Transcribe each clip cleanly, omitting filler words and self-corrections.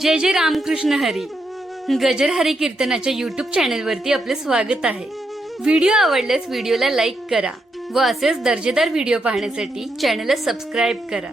जय जय रामकृष्ण हरी. गजर हरी कीर्तनाच्या यूट्यूब चॅनलवरती आपले स्वागत आहे. व्हिडिओ आवडल्यास व्हिडिओला लाईक करा व असेच दर्जेदार व्हिडिओ पाहण्यासाठी चॅनलला सबस्क्राईब करा.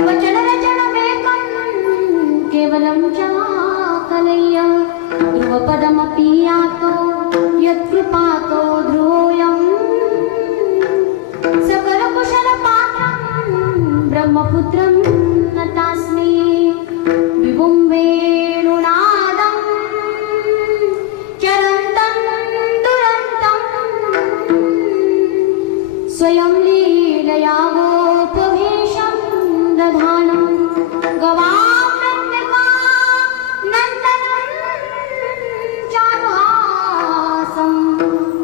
वचन रचन केवलं चाकलय्य ध्रुवपदमपि यातो यत्कृपातो ध्रुवोऽयं सकलकुशलपात्रं ब्रह्मपुत्रं नतास्मि विभुं वेणुनादं चरन्तं दुरन्तं स्वयं लीलया गोपवेशं दधानं गवामृत्तिका नन्दनं चारुहासं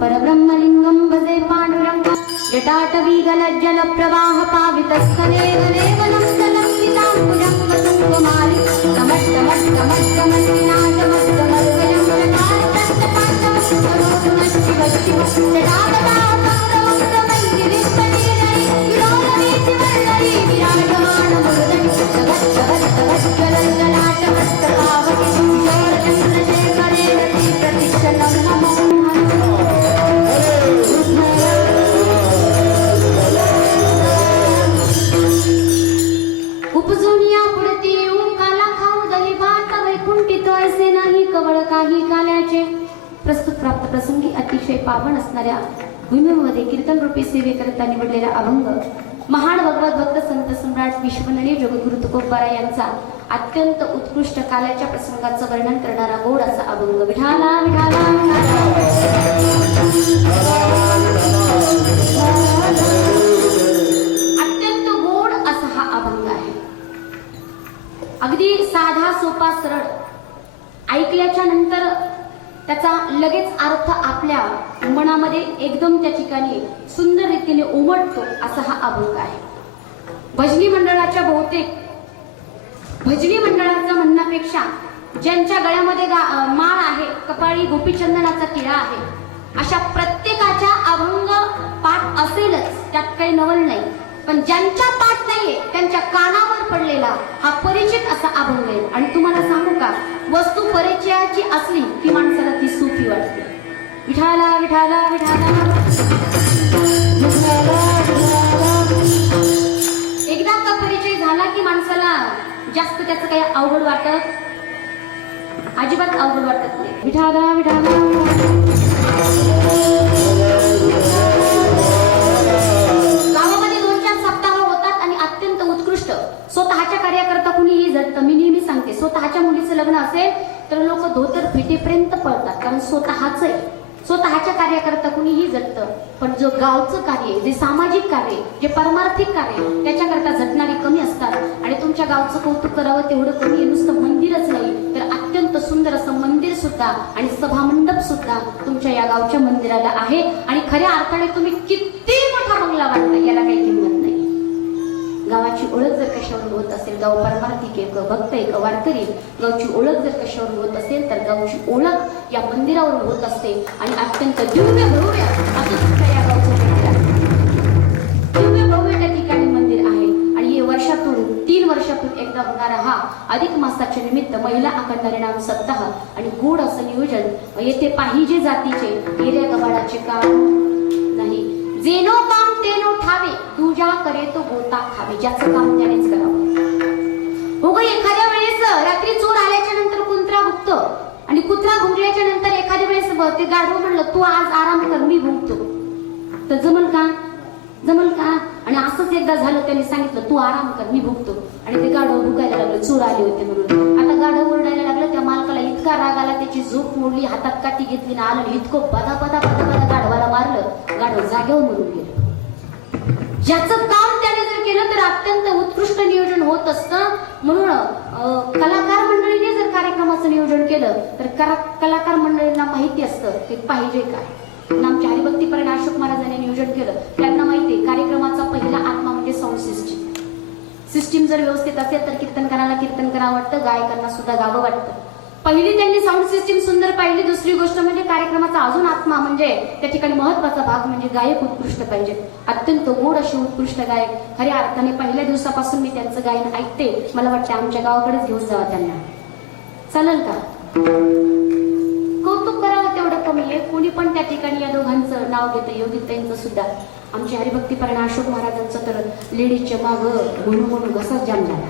परब्रह्मलिङ्गं भजे पाण्डुरङ्गं जटाटवीगलज्जलप्रवाहपावितस्थलेवलेवलं जलं पिताम्बुजं वसुकुमारि कमट्टमट्टमट्टमट्टमट्टमट्टमर्वयं उपजुनिया पुढती काला खाऊ दही भात वैकुंठी तो ऐसे नाही कवळ काही काल्याचे. प्रस्तुत प्राप्त प्रसंगी अतिशय पावन असणाऱ्या भूमीमध्ये कीर्तन रूपी सेवेकरिता निवडलेला अभंग महान भगवत भक्त संत सम्राट विश्वननीय जगद्गुरु तुकोबारा यांचा अत्यंत उत्कृष्ट काल्याच्या प्रसंगाचं वर्णन करणारा गोड असा अभंग. विठाला विठाला अत्यंत गोड असा हा अभंग आहे. अगदी साधा सोपा सरळ ऐकल्याच्या नंतर त्याचा लगेच अर्थ आपल्या मनामध्ये एकदम त्या ठिकाणी सुंदर रीतीने उमटतो असा हा अभंग आहे. भजनी मंडळाच्या बहुतेक भजनी मंडळाचं म्हणण्यापेक्षा ज्यांच्या गळ्यामध्ये माळ आहे, कपाळी गोपीचंदनाचा टिळा आहे, अशा प्रत्येकाच्या अभंग पाठ असेलच, त्यात काही नवल नाही. पण ज्यांच्या पाठ नाहीये त्यांच्या कानावर पडलेला हा परिचित असा अभंग आहे. आणि तुम्हाला सांगू का, वस्तू परिचयाची असली की माणसाला ती सोपी वाटते. विठाला विठाला विठाला एकदा का परिचय झाला की माणसाला जास्त त्याचं काही अवघड वाटत अजिबात अवघड वाटत नाही. विठाला विठाला गावामध्ये 2-4 सप्ताह होतात आणि अत्यंत उत्कृष्ट स्वतःच्या कार्याकरता कुणीही जडतं. मी नेहमी सांगते, स्वतःच्या मुलीचं लग्न असेल तर लोक धोतर फिटेपर्यंत पळतात, कारण स्वतःच आहे. स्वतःच्या कार्याकरता कुणीही झटतं, पण जो गावचं कार्य, जे सामाजिक कार्य, जे परमार्थिक कार्य, त्याच्याकरता झटणारी कमी असतात. आणि तुमच्या गावचं कौतुक करावं तेवढं कमी आहे. नुसतं मंदिरच नाही तर अत्यंत सुंदर असं मंदिर सुद्धा आणि सभामंडप सुद्धा तुमच्या या गावच्या मंदिराला आहे. आणि खऱ्या अर्थाने तुम्ही किती मोठा बंगला वाटता याला काही किंमत नाही. गावाची ओळख जर कशावरून होत असेल, गाव परमार्थिक आहे का, भक्त आहे का, वारकरी, गावची ओळख जर कशावरून होत असेल तर गावची ओळख या मंदिरावरून होत असते. आणि अत्यंत दिव्य भव्य असं तुमच्या या गावचं मंदिर आहे. दिव्य भव्य त्या ठिकाणी मंदिर आहे. आणि हे वर्षातून 3 वर्षातून एकदा होणारा हा अधिक मासाच्या निमित्त महिला अखंड हरिनाम सप्ताह आणि गोड असं नियोजन. येथे पाहिजे जातीचे हिऱ्या गबाळाचे काम नाही, जेनो काम तेनो ठावे, तुझ्या करे तो गोता खावे. ज्याचं काम त्यानेच करावं. हो ग, एखाद्या वेळेस रात्री चोर आल्याच्या नंतर कुत्रा भुकतो आणि कुत्रा भुंकल्याच्या नंतर एखाद्या वेळेस ते गाढव म्हणलं तू आज आराम कर मी भुंकतो, तर जमल का? जमल का? आणि असंच एकदा झालं, त्याने सांगितलं तू आराम कर मी भुकतो, आणि ते गाढव भुकायला लागलं, चोर आले होते म्हणून. आता गाढव ओरडायला लागलं, त्या मालकाला इतका राग आला, त्याची झोप मोडली, हातात काठी घेतली ना आलं, इतकं बदा बदा बदा बदा गाढवाला मारलं, गाढव जागेवर मरून गेलं. ज्याचं काम त्याने जर केलं तर अत्यंत उत्कृष्ट नियोजन होत असतं. म्हणून कलाकार मंडळीने जर कार्यक्रमाचं नियोजन केलं तर कलाकार मंडळींना माहिती असतं ते पाहिजे काय. पण आमच्या हरिभक्तीपरायण अशोक महाराजांनी नियोजन केलं, त्यांना माहिती कार्यक्रमाचा पहिला आत्मा म्हणजे साऊंड सिस्टीम जर व्यवस्थित असेल तर कीर्तनकाराला कीर्तन करावं वाटतं, गायकांना सुद्धा गावं वाटतं. पहिली त्यांनी साऊंड सिस्टीम सुंदर पाहिली. दुसरी गोष्ट म्हणजे कार्यक्रमाचा अजून आत्मा म्हणजे त्या ठिकाणी महत्वाचा भाग म्हणजे गायक उत्कृष्ट पाहिजे. अत्यंत गोड असे उत्कृष्ट गायक. खऱ्या अर्थाने पहिल्या दिवसापासून मी त्यांचं गायन ऐकते. मला वाटतं आमच्या गावाकडेच घेऊन जावं त्यांना. चालेल का? कौतुक करावं तेवढं कमी आहे. कोणी पण त्या ठिकाणी या दोघांचं नाव घेतं, योगिताईंचं सुद्धा. आमच्या हरिभक्तीपरायण अशोक महाराजांचं तर लेडीजच्या मागं म्हणून घसाच जाम झाला.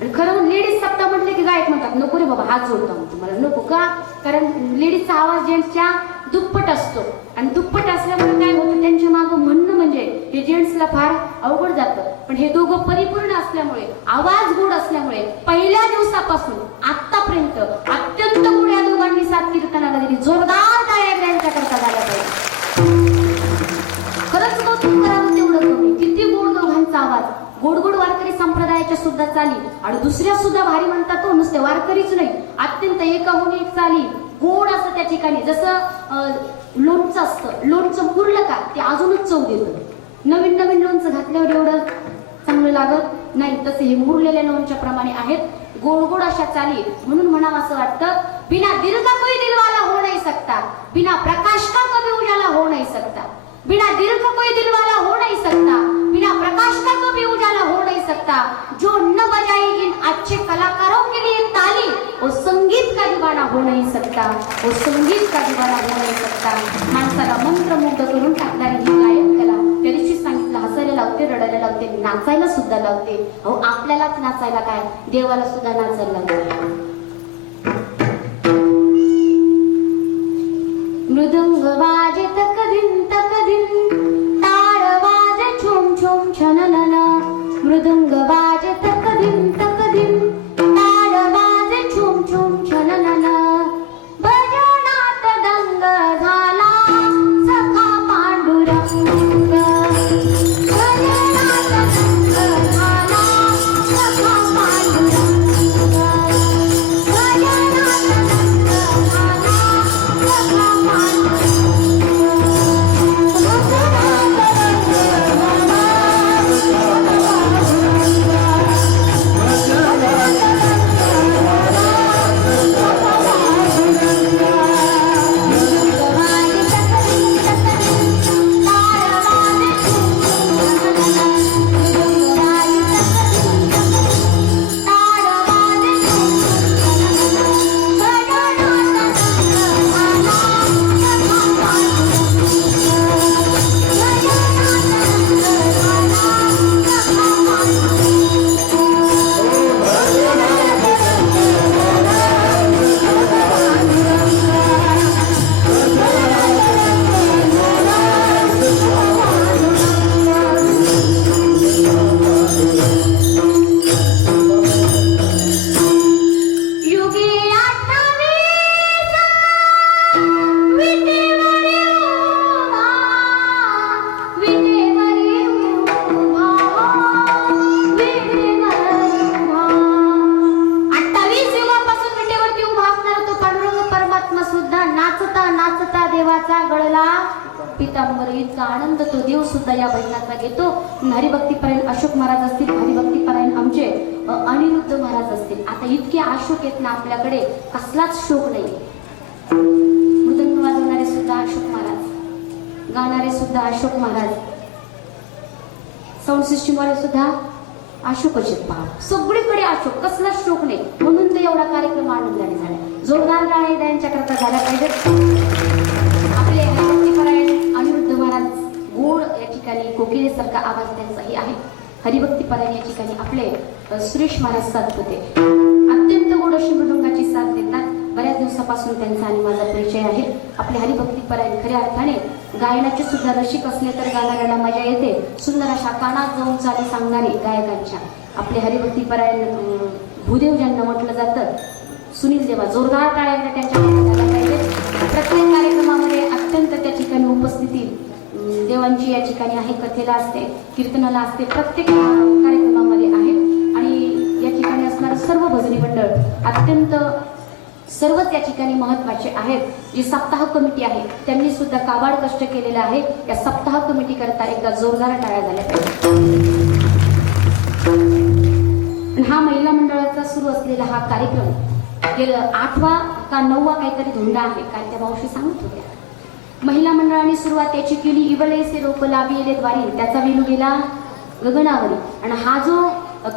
आणि खरं लेडीज सप्ताह म्हटले की गायक म्हणतात नको रे बाबा, हात जोडतो तुम्हाला नको का, कारण लेडीजचा आवाज जेंट्सच्या दुप्पट असतो. आणि दुप्पट असल्यामुळे काय होतं, त्यांच्या मागं म्हणणं म्हणजे हे जेंट्सला फार अवघड जातं. पण हे दोघं परिपूर्ण असल्यामुळे, आवाज गोड असल्यामुळे पहिल्या दिवसापासून आतापर्यंत अत्यंत गोड या दोघांनी साथ कीर्तनाला दिली. जोरदार टाळ्या यांच्या करता झाल्या पाहिजे. खरंच कौतुक करावं तेवढं कमी. किती गोड दोघांचा आवाज. गोड गोड वारकरी संप्रदायाच्या सुद्धा चाली आणि दुसऱ्या सुद्धा भारी म्हणतात. तो नुसते वारकरीच नाही, अत्यंत एकाहून एक चाली गोड असं त्या ठिकाणी. जसं लोणचं असतं, लोणचं मुरलं का ते अजूनच चव देतं. नवीन नवीन लोणचं घातल्यावर एवढं चांगलं लागत नाही, तसे हे मुरलेल्या लोणच्या प्रमाणे आहेत. गोड गोड अशा चाली. म्हणून म्हणावं असं वाटतं, बिना दीर्घ कोई दिलवाला हो नाही सकता, बिना प्रकाश का कभी उजाला हो नहीं सकता, बिना दीर्घ कोई दिलवाला हो नहीं सकता, बिना प्रकाश का कभी उजाला हो नहीं सकता, जो न बजाए इन अच्छे कलाकारों के लिए ताली, वो संगीत का दीवाना हो नहीं सकता, वो संगीत का दीवाना हो नहीं सकता. माणसाला मंत्रमुग्ध करून टाकणारी ही गायक कला. त्या दिवशी सांगितलं, हसायला लावते, रडायला लावते, नाचायला सुद्धा लावते. अहो आपल्यालाच नाचायला काय, देवाला सुद्धा नाचायला लावते. मृदुंग वाजे तकदिन तकदिन, टाळ वाजे छुम छुम छननन. मृदुंग वाजे तकदिन तकदिन, टाळ वाजे छुम छुम छननन. भजनात दंग झाला सखा पांडुरंग, भजनात दंग झाला सखा पांडुरंग, भजनात दंग झाला सखा पांडुरंग. फुलाचा गळला पितांबर इतका आनंद तो देव सुद्धा या भजनाचा घेतो. हरिभक्तीपरायण अशोक महाराज असतील, हरिभक्तीपरायण आमचे अनिरुद्ध महाराज असतील. आता इतके अशोक आहेत ना आपल्याकडे, कसलाच शोक नाही. मृदंग वाजवणारे सुद्धा अशोक महाराज, गाणारे सुद्धा अशोक महाराज, साऊंड सिस्टीम वाले सुद्धा अशोकच आहेत. पहा सगळीकडे अशोक, कसलाच शोक नाही. म्हणून तर एवढा कार्यक्रम आनंदाने झाला. जोरदार टाळ्या त्यांच्याकरता झाल्या पाहिजेत. आपले हरिभक्तीपरायण अनिरुद्ध महाराज गोड या ठिकाणी कोकिलेसारखा आवाज त्यांचाही आहे. हरिभक्तीपरायण या ठिकाणी आपले सुरेश महाराज साथ होते. अत्यंत गोड अशी मृदुंगाची साथ देतात. बऱ्याच दिवसापासून त्यांचा आणि माझा परिचय आहे. आपले हरिभक्तीपरायण खऱ्या अर्थाने गायनाचे सुद्धा रसिक असले तर गाणाऱ्याला मजा येते. सुंदर अशा कानात जाऊन चाली सांगणारे गायकांच्या आपले हरिभक्तीपरायण भूदेव ज्यांना म्हटलं जातं, सुनील देवा. जोरदार टाळ्या त्यांच्या झाल्या पाहिजे. प्रत्येक कार्यक्रमामध्ये अत्यंत त्या ठिकाणी उपस्थिती देवांची या ठिकाणी आहे. कथेला असते, कीर्तनाला असते, प्रत्येक कार्यक्रमामध्ये आहे. आणि या ठिकाणी असणारं सर्व भजनी मंडळ अत्यंत सर्वच या ठिकाणी महत्वाचे आहेत. जी सप्ताह कमिटी आहे त्यांनी सुद्धा काबाड कष्ट केलेले आहे. या सप्ताह कमिटी करता एकदा जोरदार टाळ्या झाल्या पाहिजे. हा महिला मंडळाचा सुरू असलेला हा कार्यक्रम गेलं 8वा का 9वा काहीतरी धोंडा आहे. काय त्या मावशी सांगत होत्या. महिला मंडळाने सुरुवात त्याची केली. इवलेसे रोप लाभिले द्वारी त्याचा वेलू गेला गगनावरी. आणि हा जो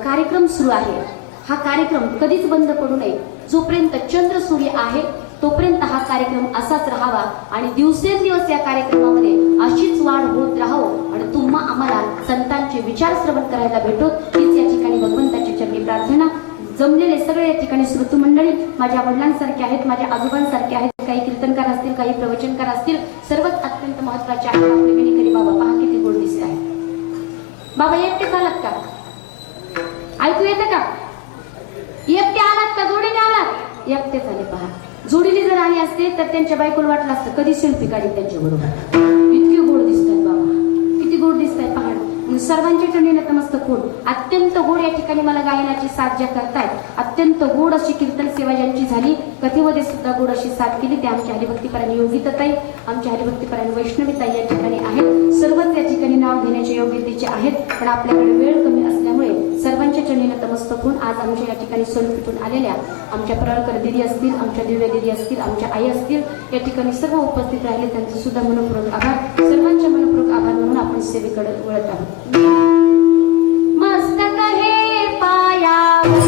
कार्यक्रम सुरू आहे हा कार्यक्रम कधीच बंद पडू नये. जोपर्यंत चंद्र सूर्य आहे तोपर्यंत हा कार्यक्रम असाच राहावा आणि दिवसेंदिवस या कार्यक्रमामध्ये अशीच वाढ होत राहावो आणि तुम्हा आम्हाला संतांचे विचार श्रवण करायला भेटो हीच या ठिकाणी भगवंताची चरणी प्रार्थना. जमलेले सगळे या ठिकाणी श्रोतू मंडळी माझ्या वडिलांसारखे आहेत, माझ्या आजोबांसारखे आहेत. काही कीर्तनकार असतील, काही प्रवचनकार असतील, सर्वच अत्यंत महत्वाचे आहेत. आपले विनिकरी बाबा पहा किती गोड दिसत आहे. बाबा एकटे चालत का? ऐकू येतं का? एकटे आलात का जोडीने आलात? एकटे झाले. पहा जोडीने जर आले असते तर त्यांच्या बायकोला वाटलं असतं कधी सेल्फी काढी त्यांच्या बरोबर. इतके गोड दिसतात बाबा, किती गोड दिसतात. पहा सर्वांच्या चरणी नतमस्तक होऊन अत्यंत गोड या ठिकाणी मला गायनाची साथ ज्या करतायत, अत्यंत गोड अशी कीर्तन सेवा ज्यांची झाली, कथेमध्ये सुद्धा गोड अशी साथ केली ते आमच्या हरिभक्तीपरायण योगिताताई, आमच्या हरिभक्तीपरायण वैष्णवीताई या ठिकाणी आहेत. सर्वच या ठिकाणी नाव घेण्याचे योग्यतेचे आहेत. पण आपल्याकडे वेळ कमी असल्यामुळे सर्वांच्या चरणी नतमस्तक होऊन आज आमच्या या ठिकाणी सोलपीतून आलेल्या आमच्या परळकर दिदी असतील, आमच्या दिव्या दिदी असतील, आमच्या आई असतील, या ठिकाणी सर्व उपस्थित राहिले त्यांचे सुद्धा मनपूर्वक आभार. सर्वांच्या मनपूर्वक आभार म्हणून आपण सेवेकडे वळत आहोत. मस्तक हे पायावरी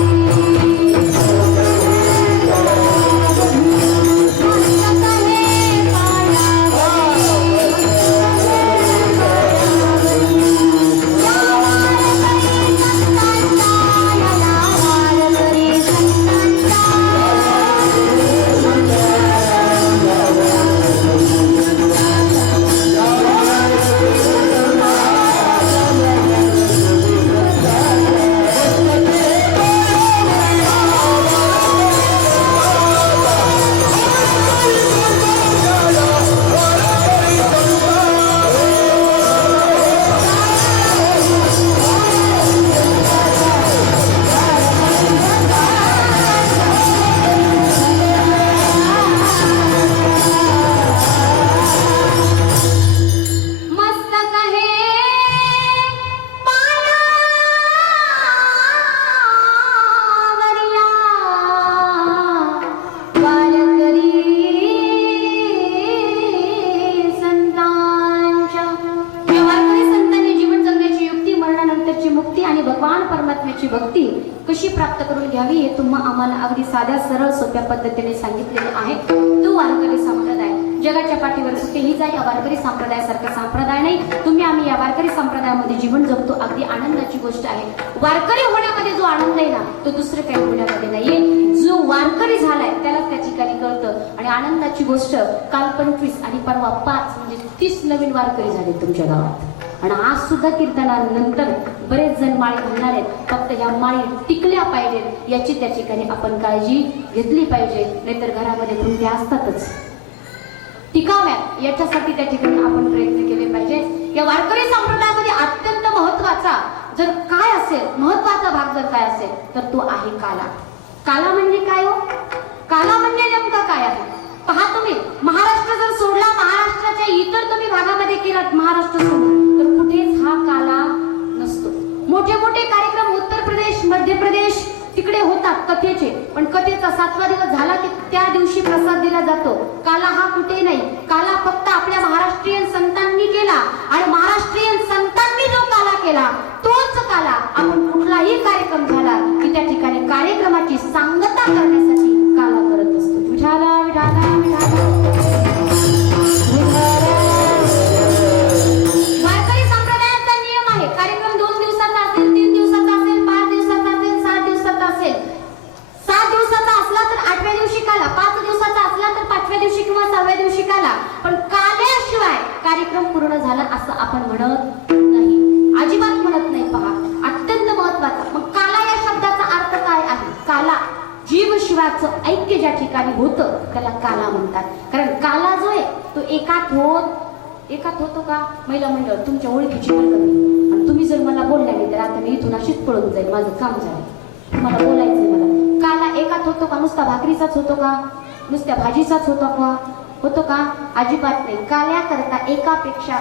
भक्ती कशी प्राप्त करून घ्यावी हे तुम्हा आम्हाला अगदी साध्या सरळ सोप्या पद्धतीने सांगितलेले आहे. तो वारकरी संप्रदाय जगाच्या पाठीवर कुठेही जाई या वारकरी संप्रदायासारखा संप्रदाय नाही. तुम्ही आम्ही या वारकरी संप्रदायामध्ये जीवन जगतो. अगदी आनंदाची गोष्ट आहे. वारकरी होण्यामध्ये जो आनंद आहे ना तो दुसरे काही होण्यामध्ये नाहीये. जो वारकरी झालाय त्याला त्या ठिकाणी कळतं. आणि आनंदाची गोष्ट काल 25 आणि परवा 5 म्हणजे 30 नवीन वारकरी झाले तुमच्या गावात. आणि आज सुद्धा कीर्तनानंतर बरेच जण माळी घालणार आहेत. फक्त ह्या माळी टिकल्या पाहिजेत याची त्या ठिकाणी आपण काळजी घेतली पाहिजे. नाहीतर घरामध्ये खुंट्या असतातच, टिकाव्यात याच्यासाठी त्या ठिकाणी आपण प्रयत्न केले पाहिजे. या वारकरी संप्रदायामध्ये अत्यंत महत्वाचा जर काय असेल, महत्वाचा भाग जर काय असेल तर तो आहे काला. काला म्हणजे काय हो? काला म्हणजे नेमकं काय आहे? पहा तुम्ही महाराष्ट्र जर सोडला, महाराष्ट्र महाराष्ट्र सोडून तर कुठेच हा काला नसतो. मोठे मोठे कार्यक्रम उत्तर प्रदेश, मध्य प्रदेश तिकडे होतात कथेचे, पण कथेचा 7वा दिवस झाला की त्या दिवशी प्रसाद दिला जातो. काला हा कुठे नाही. काला फक्त आपल्या महाराष्ट्रीयन संतांनी केला आणि महाराष्ट्रीयन संतांनी जो काला केला तोच काला आपण कुठलाही कार्यक्रम झाला की त्या ठिकाणी कार्यक्रमाची सांगता करण्यासाठी काला करत असतो. विठाला विठाला विठाला. वारकरी संप्रदायाचा नियम आहे, कार्यक्रम 2 दिवसाचा असेल, 3 दिवसाचा असेल, 5 दिवसाचा असेल, 7 दिवसाचा असेल. 7 दिवसाचा असला तर 8व्या दिवशी काला, 5 दिवसाचा असला तर 5व्या दिवशी किंवा 6व्या दिवशी काला, पण काल्याशिवाय कार्यक्रम पूर्ण झाला असं आपण म्हणत नाही, अजिबात म्हणत नाही. पहा, अत्यंत महत्वाचा. मग काला या शब्दाचा अर्थ काय आहे? काला जीव शिवाचं ऐक्य ज्या ठिकाणी होतं त्याला काला म्हणतात. कारण काला जो आहे तो एकात होतो का? महिला मंडळ तुमच्या ओळखीची कमी, आणि तुम्ही जर मला बोलल्या नाही तर आता मी इथून अशीच पळून जाईल, माझं काम झालं, तुम्हाला बोलायचंय मला. काला एकात होतो का? नुसता भाकरीचाच होतो का? नुसत्या भाजीचाच होतो का? अजिबात नाही. काल्याकरता एकापेक्षा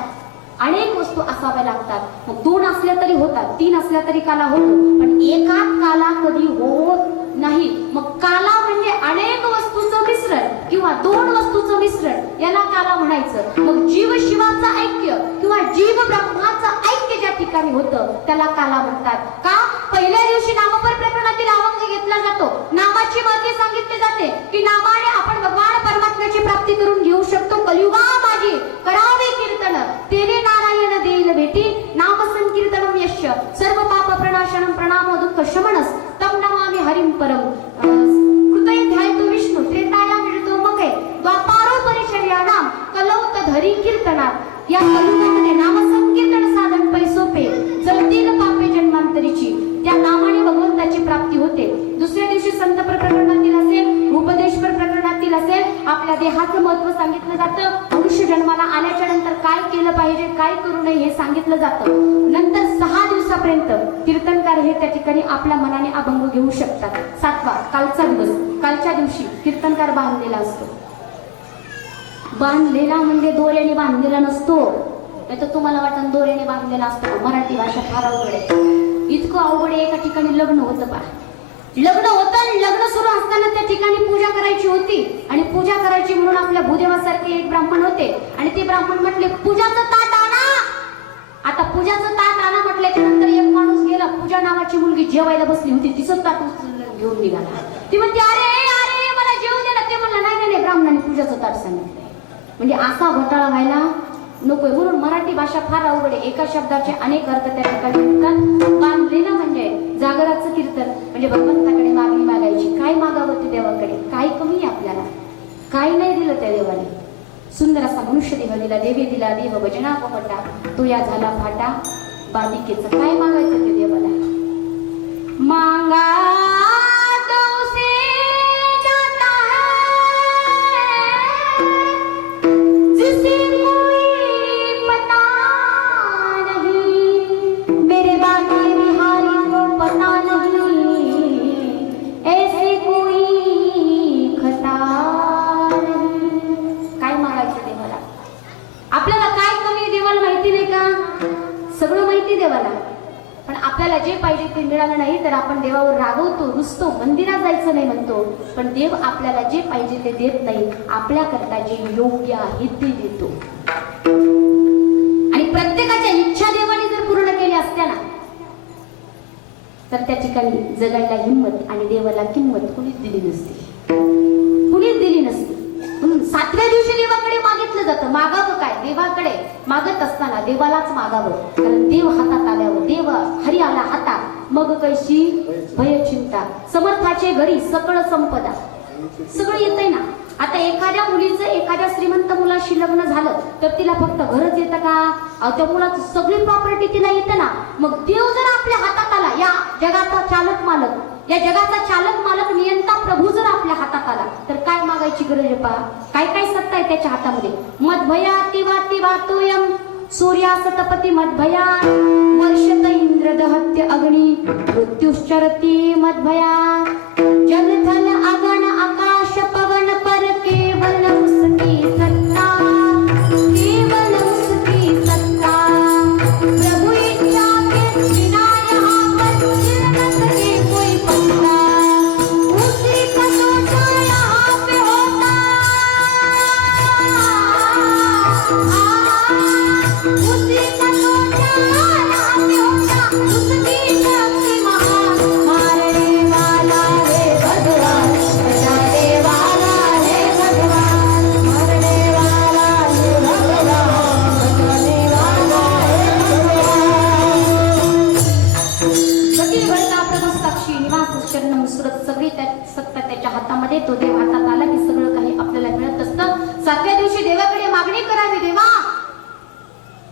अनेक वस्तू असाव्या लागतात. मग 2 असल्या तरी होतात, 3 असल्या तरी काला होतो, पण एकात काला कधी होत नाही. मग काला म्हणजे अनेक वस्तूचं मिश्रण किंवा 2 वस्तूचं मिश्रण, याला काला म्हणायचं. मग जीव शिवाचं ऐक्य किंवा जीव ब्रह्माचं ऐक्य ज्या ठिकाणी होतं त्याला काला म्हणतात. का? पहिल्या दिवशी नामपर प्रकरणातील अभंग घेतला जातो. नामाची महती सांगितली जाते की नामाने आपण भगवान परमात्म्याची प्राप्ती करून घेऊ शकतो. कलियुगा माझी करावे कीर्तन, तेरे नारायण देईल भेटी, नाम संकीर्तनम यश्य सर्व पाप प्रणाशनम प्रणामो दुःख शमनस तम नमामि हरिं परम. कृतये ध्यायतो विष्णू त्रेताया मिळतो मगे द्वापारो परिचर्याणाम कलौत धरी कीर्तनात. या कलियुगामध्ये नाम संकीर्तन साधन पैसोपे जळतील पापे जन्मांतरीची. त्या नामाने भगवंताची प्राप्ती होते. दुसऱ्या दिवशी संत प्रकरणातील असेल, उपदेशपर प्रकरणातील असेल, आपल्या देहाचं महत्व सांगितलं जातं. मनुष्य जन्माला आल्याच्या नंतर काय केलं पाहिजे, काय करू नये हे सांगितलं जातं. नंतर 6 दिवसापर्यंत कीर्तनकार हे त्या ठिकाणी आपल्या मनाने अभंग घेऊ शकतात. 7वा कालचा दिवस, कालच्या दिवशी कीर्तनकार बांधलेला असतो. बांधलेला म्हणजे दोऱ्याने बांधलेला नसतो. नाही तर तुम्हाला वाटतं दोऱ्याने बांधलेला असतो. मराठी भाषा फार अवघड आहे. इतकं अवघड आहे. एका ठिकाणी लग्न होतं पहा, लग्न होतं आणि लग्न सुरू असताना त्या ठिकाणी पूजा करायची होती आणि पूजा करायची म्हणून आपल्या भूदेवासारखे एक ब्राह्मण होते आणि ते ब्राह्मण म्हटले पूजाचं ताट आणा. आता पूजाचं ताट आणा म्हटल्याच्या नंतर एक माणूस गेला. पूजा नावाची मुलगी जेवायला बसली होती, तिचं ताट घेऊन निघाला. ती म्हणते अरे अरे मला जेवू दे ना. ते म्हणलं नाही नाही, ब्राह्मणाने पूजाचं ताट सांगितलं. म्हणजे असा घोटाळा व्हायला नकोय. म्हणून मराठी भाषा फार अवघड आहे. एका शब्दाचे अनेक अर्थ त्या ठिकाणी होतात. बांधलेला म्हणजे जागराचं कीर्तन म्हणजे भगवंताकडे मागणी मागायची. काय मागावं ते देवाकडे? काय कमी आहे आपल्याला? काय नाही दिलं त्या देवाने? सुंदर असा मनुष्य देव दिला, देवी दिला, देव भजना पटा तो या झाला फाटा. बालिकेचं काय मागायचं ते देवाला? मागा देवाला. पण आपल्याला जे पाहिजे ते मिळालं नाही तर आपण देवावर रागवतो, रुसतो, मंदिरात जायचं नाही म्हणतो. पण देव आपल्याला जे पाहिजे ते देत नाही. आपल्याकरता जे योग्य आहे ते देतो. आणि प्रत्येकाच्या इच्छा देवाने जर पूर्ण केल्या असत्या ना तर त्या ठिकाणी जगायला हिंमत आणि देवाला किंमत कुणीच दिली नसती, कुणीच दिली नसती. म्हणून 7व्या दिवशी देवाकडे मागितलं जातं. मागावं काय? देवाकडे मागत असताना देवालाच मागावं. कारण देव हातात आल्यावर, देव हरी आला हातात मग कैशी भय चिंता. समर्थाचे घरी सकळ संपदा. सगळं येतंय ना. आता एखाद्या मुलीचं एखाद्या श्रीमंत मुलाशी लग्न झालं तर तिला फक्त घरच येतं का? त्या मुलाचं सगळी प्रॉपर्टी तिला येतं ना. मग देव जर आपल्या हातात आला, या जगाचा चालक मालक, या जगाचा चालक मालक नियंता प्रभू जर आपल्या हातात आला तर काय मागायची गरज आहे? पहा काय काय सत्ता आहे त्याच्या हातामध्ये. मदभया तिवाती वातोयम सूर्यासतपती मदभया वर्षत इंद्र दहत्य अग्नी मृत्युश्चरती मदभया जगथल अगण आकाश पवन पर केवल उसकी सत्ता, केवल उसकी सत्ता.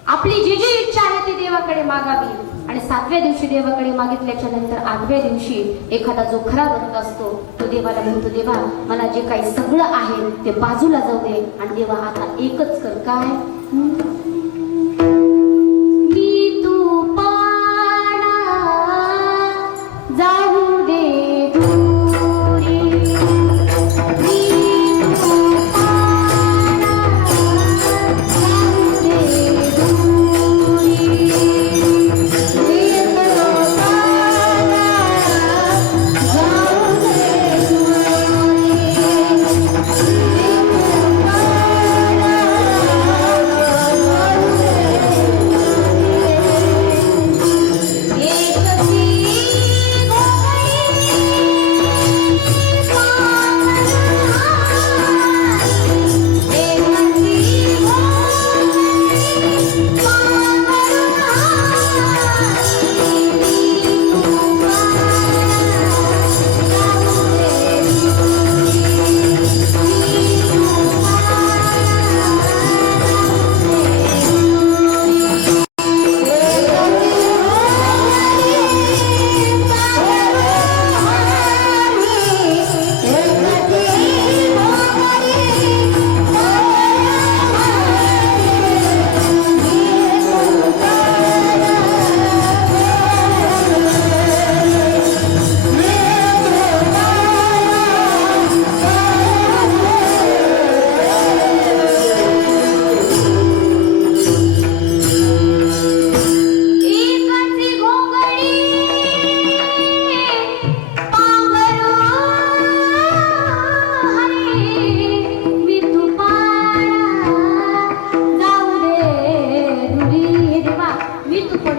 आपली जी जी इच्छा आहे ती देवाकडे मागावी. आणि 7व्या दिवशी देवाकडे मागितल्याच्या नंतर 8व्या दिवशी एखादा जो खरा भक्त असतो तो देवाला म्हणतो, देवा मला जे काही सगळं आहे ते बाजूला जाऊ दे आणि देवा आता एकच कर, काय मी तू पाना जाऊ दे दूरी, मी तू पाना जाऊ दे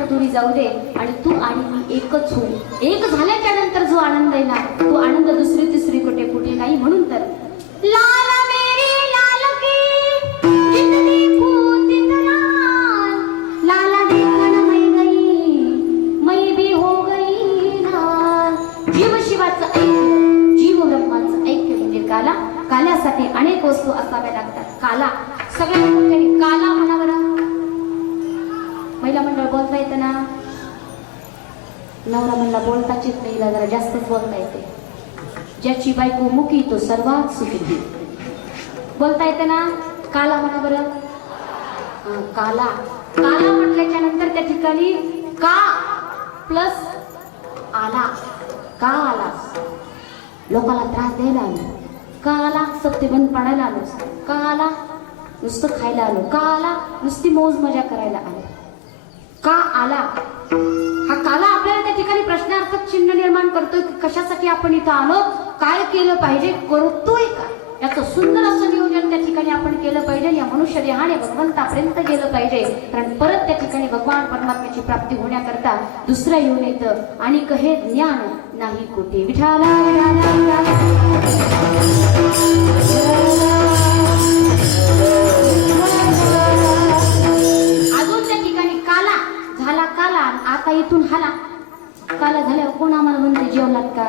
दूरी, जाऊ दे आणि तू आणि मी एकच होऊ. एक झाल्याच्या नंतर जो आनंद आहे ना तो आनंद दुसरी तिसरी कुठे नाही. म्हणून तर लाला मेरी लाल की जितनी खूतित लाल, लाला देखन मैं भी हो गई लाल. जीव शिवाचं ऐक्य, जीव ब्रह्माचं ऐक्य म्हणजे काला. काल्यासाठी अनेक वस्तू असाव्या लागतात. काला सगळ्या ठिकाणी काला म्हणावं. महिला मंडळ बोलता येतं ना, नवरा म्हणला बोलताच येत नाही, जरा जास्तच बोलता येते. ज्याची बायको मुकी तो सर्वात सुखी. बोलता येते ना, काला म्हणा बरं. काला काला म्हटल्याच्या नंतर त्या ठिकाणी का प्लस आला. का आला? लोकांना त्रास द्यायला आलो. का आला? सत्य बंद पाडायला आलो. का आला? नुसतं खायला आलो. का आला? नुसती मौज मजा करायला आलो. का आला? हा काला आपल्याला त्या ठिकाणी प्रश्नार्थक चिन्ह निर्माण करतोय की कशासाठी आपण इथं आलो, काय केलं पाहिजे, करतोय का, याचं सुंदर असं नियोजन त्या ठिकाणी आपण केलं पाहिजे. या मनुष्य देहाने भगवंतापर्यंत गेलं पाहिजे. कारण परत त्या ठिकाणी भगवान परमात्म्याची प्राप्ती होण्याकरता दुसरं येऊन येतं. आणि हे ज्ञान नाही कुठे. विठाला अजून त्या ठिकाणी काला झाला. काला आता इथून हाला. काला झाल्यावर कोण आम्हाला म्हणते जेवलात का?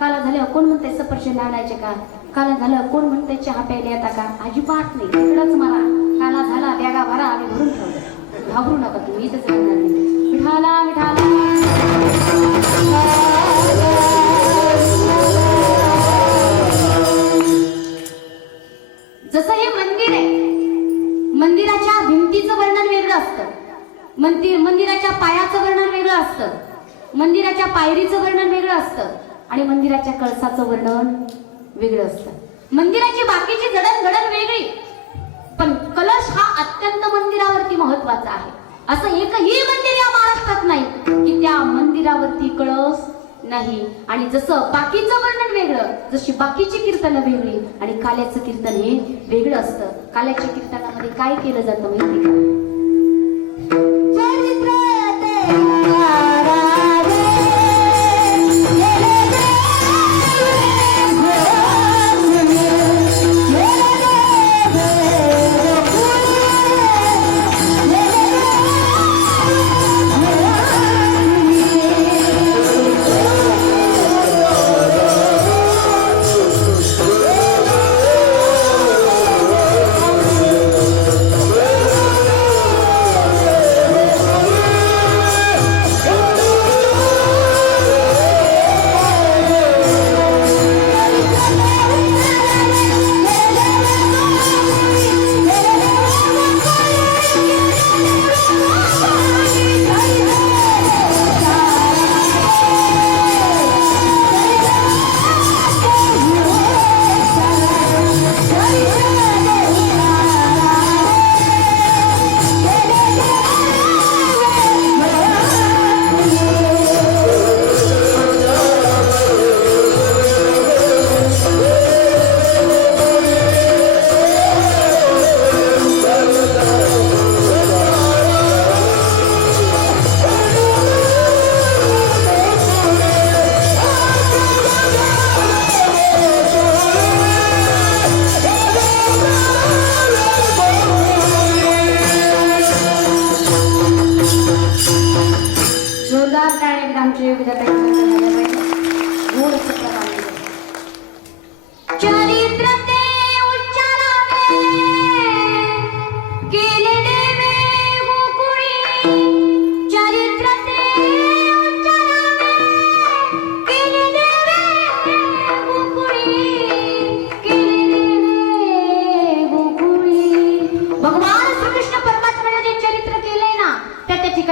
काला झाल्यावर कोण म्हणते सफरचंद आणायचे का? काला झाल्यावर कोण म्हणते चहा प्यायला येता का? अजिबात नाही. तिकडंच मला काला झाला बॅगा भरा आम्ही भरून ठेवलं. घाबरू नका तुम्ही, इथंच राहणार नाही. विठाला विठाला जसं हे मंदिर आहे, मंदिराच्या भिंतीचं वर्णन वेगळं असतं. मंदिराच्या पायाचं वर्णन वेगळं असतं. मंदिराच्या पायरीचं वर्णन वेगळं असतं. आणि मंदिराच्या कळसाचं वर्णन वेगळं असतं. मंदिराची बाकीची जडणघडण वेगळी, पण कलश हा अत्यंत मंदिरावरती महत्वाचा आहे. असं एकही मंदिर या महाराष्ट्रात नाही की त्या मंदिरावरती कळस नाही. आणि जसं बाकीचं वर्णन वेगळं, जशी बाकीची कीर्तनं वेगळी आणि काल्याचं कीर्तन हे वेगळं असतं. काल्याच्या कीर्तनामध्ये काय केलं जातं माहिती का?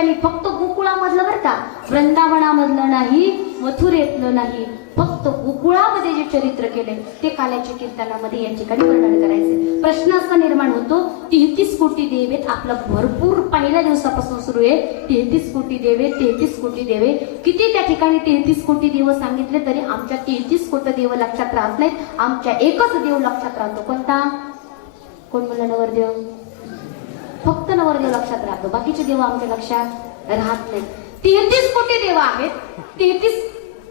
ठिकाणी फक्त गोकुळामधलं बरं का, वृंदावनामधलं नाही, मथुरेतलं नाही, फक्त गोकुळामध्ये जे चरित्र केले ते काल्याच्या कीर्तनामध्ये या ठिकाणी वर्णन करायचे. प्रश्न असा निर्माण होतो, 33 कोटी देवेत आपलं भरपूर पहिल्या दिवसापासून सुरू आहे. 33 कोटी देवे, 33 कोटी देवे. किती त्या ठिकाणी 33 कोटी देव सांगितले तरी आमच्या 33 कोटी देव लक्षात राहत नाहीत. आमच्या एकच देव लक्षात राहतो. कोणता? कोण म्हणलं? नवरदेव. फक्त नवरदेव लक्षात राहतो, बाकीचे देव आमच्या लक्षात राहत नाही. 33 कोटी देव आहेत, 33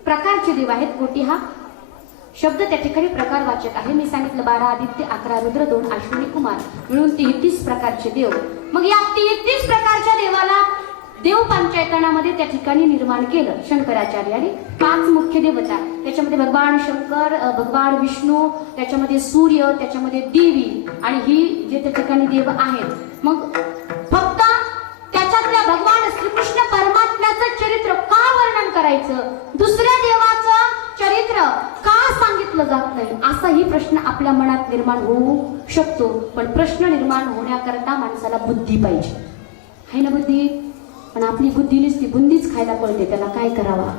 प्रकारचे देव आहेत. कोटी हा शब्द त्या ठिकाणी प्रकारवाचक आहे. मी सांगितलं 12 आदित्य, 11 रुद्र, 2 अश्विनी कुमार मिळून 33 प्रकारचे देव. मग या 33 प्रकारच्या देवाला देव पंचायतनामध्ये त्या ठिकाणी निर्माण केलं शंकराचार्यांनी. 5 मुख्य देवता, त्याच्यामध्ये भगवान शंकर, भगवान विष्णू, त्याच्यामध्ये सूर्य, त्याच्यामध्ये देवी आणि ही जे त्या ठिकाणी देव आहेत. मग फक्त त्याच्यातल्या भगवान श्रीकृष्ण परमात्म्याचं चरित्र का वर्णन करायचं, दुसऱ्या देवाचं चरित्र का सांगितलं जात नाही, असाही प्रश्न आपल्या मनात निर्माण होऊ शकतो. पण प्रश्न निर्माण होण्याकरता माणसाला बुद्धी पाहिजे, आहे ना बुद्धी? पण आपली बुद्धी नुसती बुंदीच खायला पडते, त्याला काय करावा?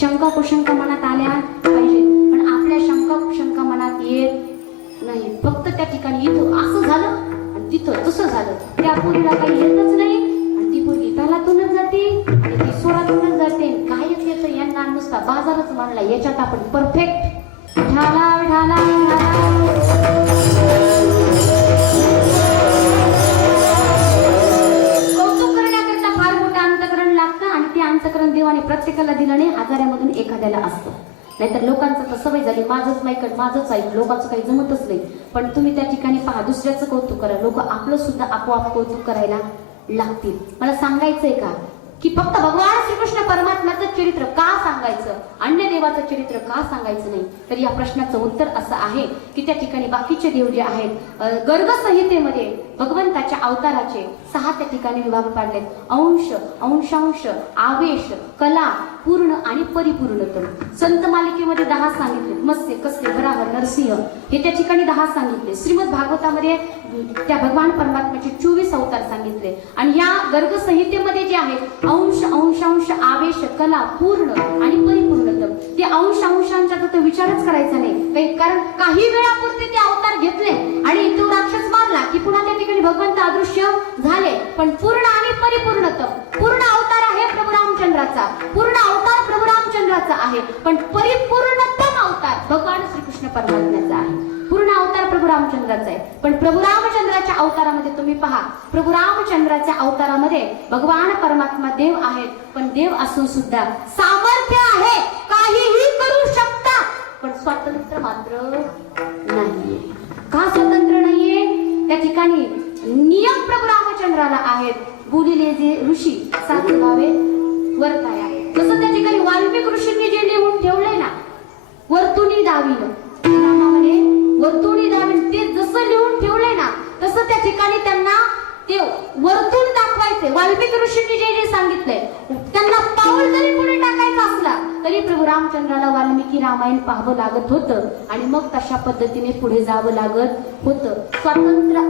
शंका कुशंका मनात आल्या पाहिजे, पण आपल्या शंका कुशंका मनात येत नाही. फक्त त्या ठिकाणी इथं असं झालं आणि तिथं तसं झालं, त्या पोरीला काही येतच नाही आणि ती पोरगी तालातूनच जाते आणि ती सोळातूनच जाते. काय येतं यांना? नुसता बाजारच मांडला, याच्यात आपण परफेक्ट ढाला ढाला अंतकरण देवाने प्रत्येकाला दिलं नाही, हजारामधून एखाद्याला असतं. नाहीतर लोकांचं तर सवय झाली, माझंच ऐकत माझंच ऐक, लोकांचं काही जमतच नाही. पण तुम्ही त्या ठिकाणी पहा, दुसऱ्याचं कौतुक करा, लोक आपलं सुद्धा आपोआप कौतुक करायला लागतील. मला सांगायचंय का की फक्त भगवान श्रीकृष्ण परमात्म्याचं चरित्र का सांगायचं, अन्य देवाचं चरित्र का सांगायचं नाही? तर या प्रश्नाचं उत्तर असं आहे की त्या ठिकाणी बाकीचे देव जे आहेत, गर्ग संहितेमध्ये भगवंताच्या अवताराचे 6 त्या ठिकाणी विभाग पाडलेत. अंश, अंशांश, आवेश, कला, पूर्ण आणि परिपूर्णतम. संत मालिकेमध्ये 10 सांगितले. मत्स्य, कस्य, वराह, नरसिंह हे त्या ठिकाणी 10 सांगितले. श्रीमद भागवतामध्ये त्या भगवान परमात्म्याचे 24 अवतार सांगितले. आणि या गर्ग संहितेमध्ये जे आहे अंश, अंशांश, आवेश, कला, पूर्ण आणि परिपूर्णतम, ते अंश अंशांचा तर विचारच करायचा नाही. कारण काही वेळापुरते ते अवतार घेतले आणि तो राक्षस मारला की पुन्हा त्या ठिकाणी भगवंत अदृश्य झाले. पण पूर्ण आणि परिपूर्णतम, पूर्ण अवतार आहे प्रभू रामचंद्राचा, पूर्ण अवतार प्रभू रामचंद्राचा आहे. पण परिपूर्णतम अवतार भगवान श्रीकृष्ण परमात्म्याचा आहे. पूर्ण अवतार प्रभू रामचंद्राचा आहे. पण प्रभू रामचंद्राच्या अवतारामध्ये तुम्ही पहा, प्रभू रामचंद्राच्या अवतारामध्ये भगवान परमात्मा देव आहेत. पण देव असून सुद्धा सामर्थ्य आहे, काहीही करू शकता, पण स्वातंत्र्य मात्र नाहीये. का स्वातंत्र्य नाहीये? त्या ठिकाणी नियम प्रभू रामचंद्राला आहेत. बोलिले जे ऋषी 7 गावे वर्ताया. जसं त्या ठिकाणी वाल्मिक ऋषींनी जे लिहून ठेवलंय ना, वर्तुनी दाविलं, नामामध्ये वर्तुनी दाविलं, ते जसं लिहून ठेवलंय ना, तसं त्या ठिकाणी त्यांना ते वर्तुळ दाखवायचे. वाल्मिक ऋषींनी जे जे सांगितलंय, त्यांना पाऊल जरी पुढे टाकायचा असला तरी प्रभू रामचंद्राला वाल्मिकी रामायण पाहावं लागत होतं आणि मग तशा पद्धतीने पुढे जावं लागत होतं. स्वातंत्र्य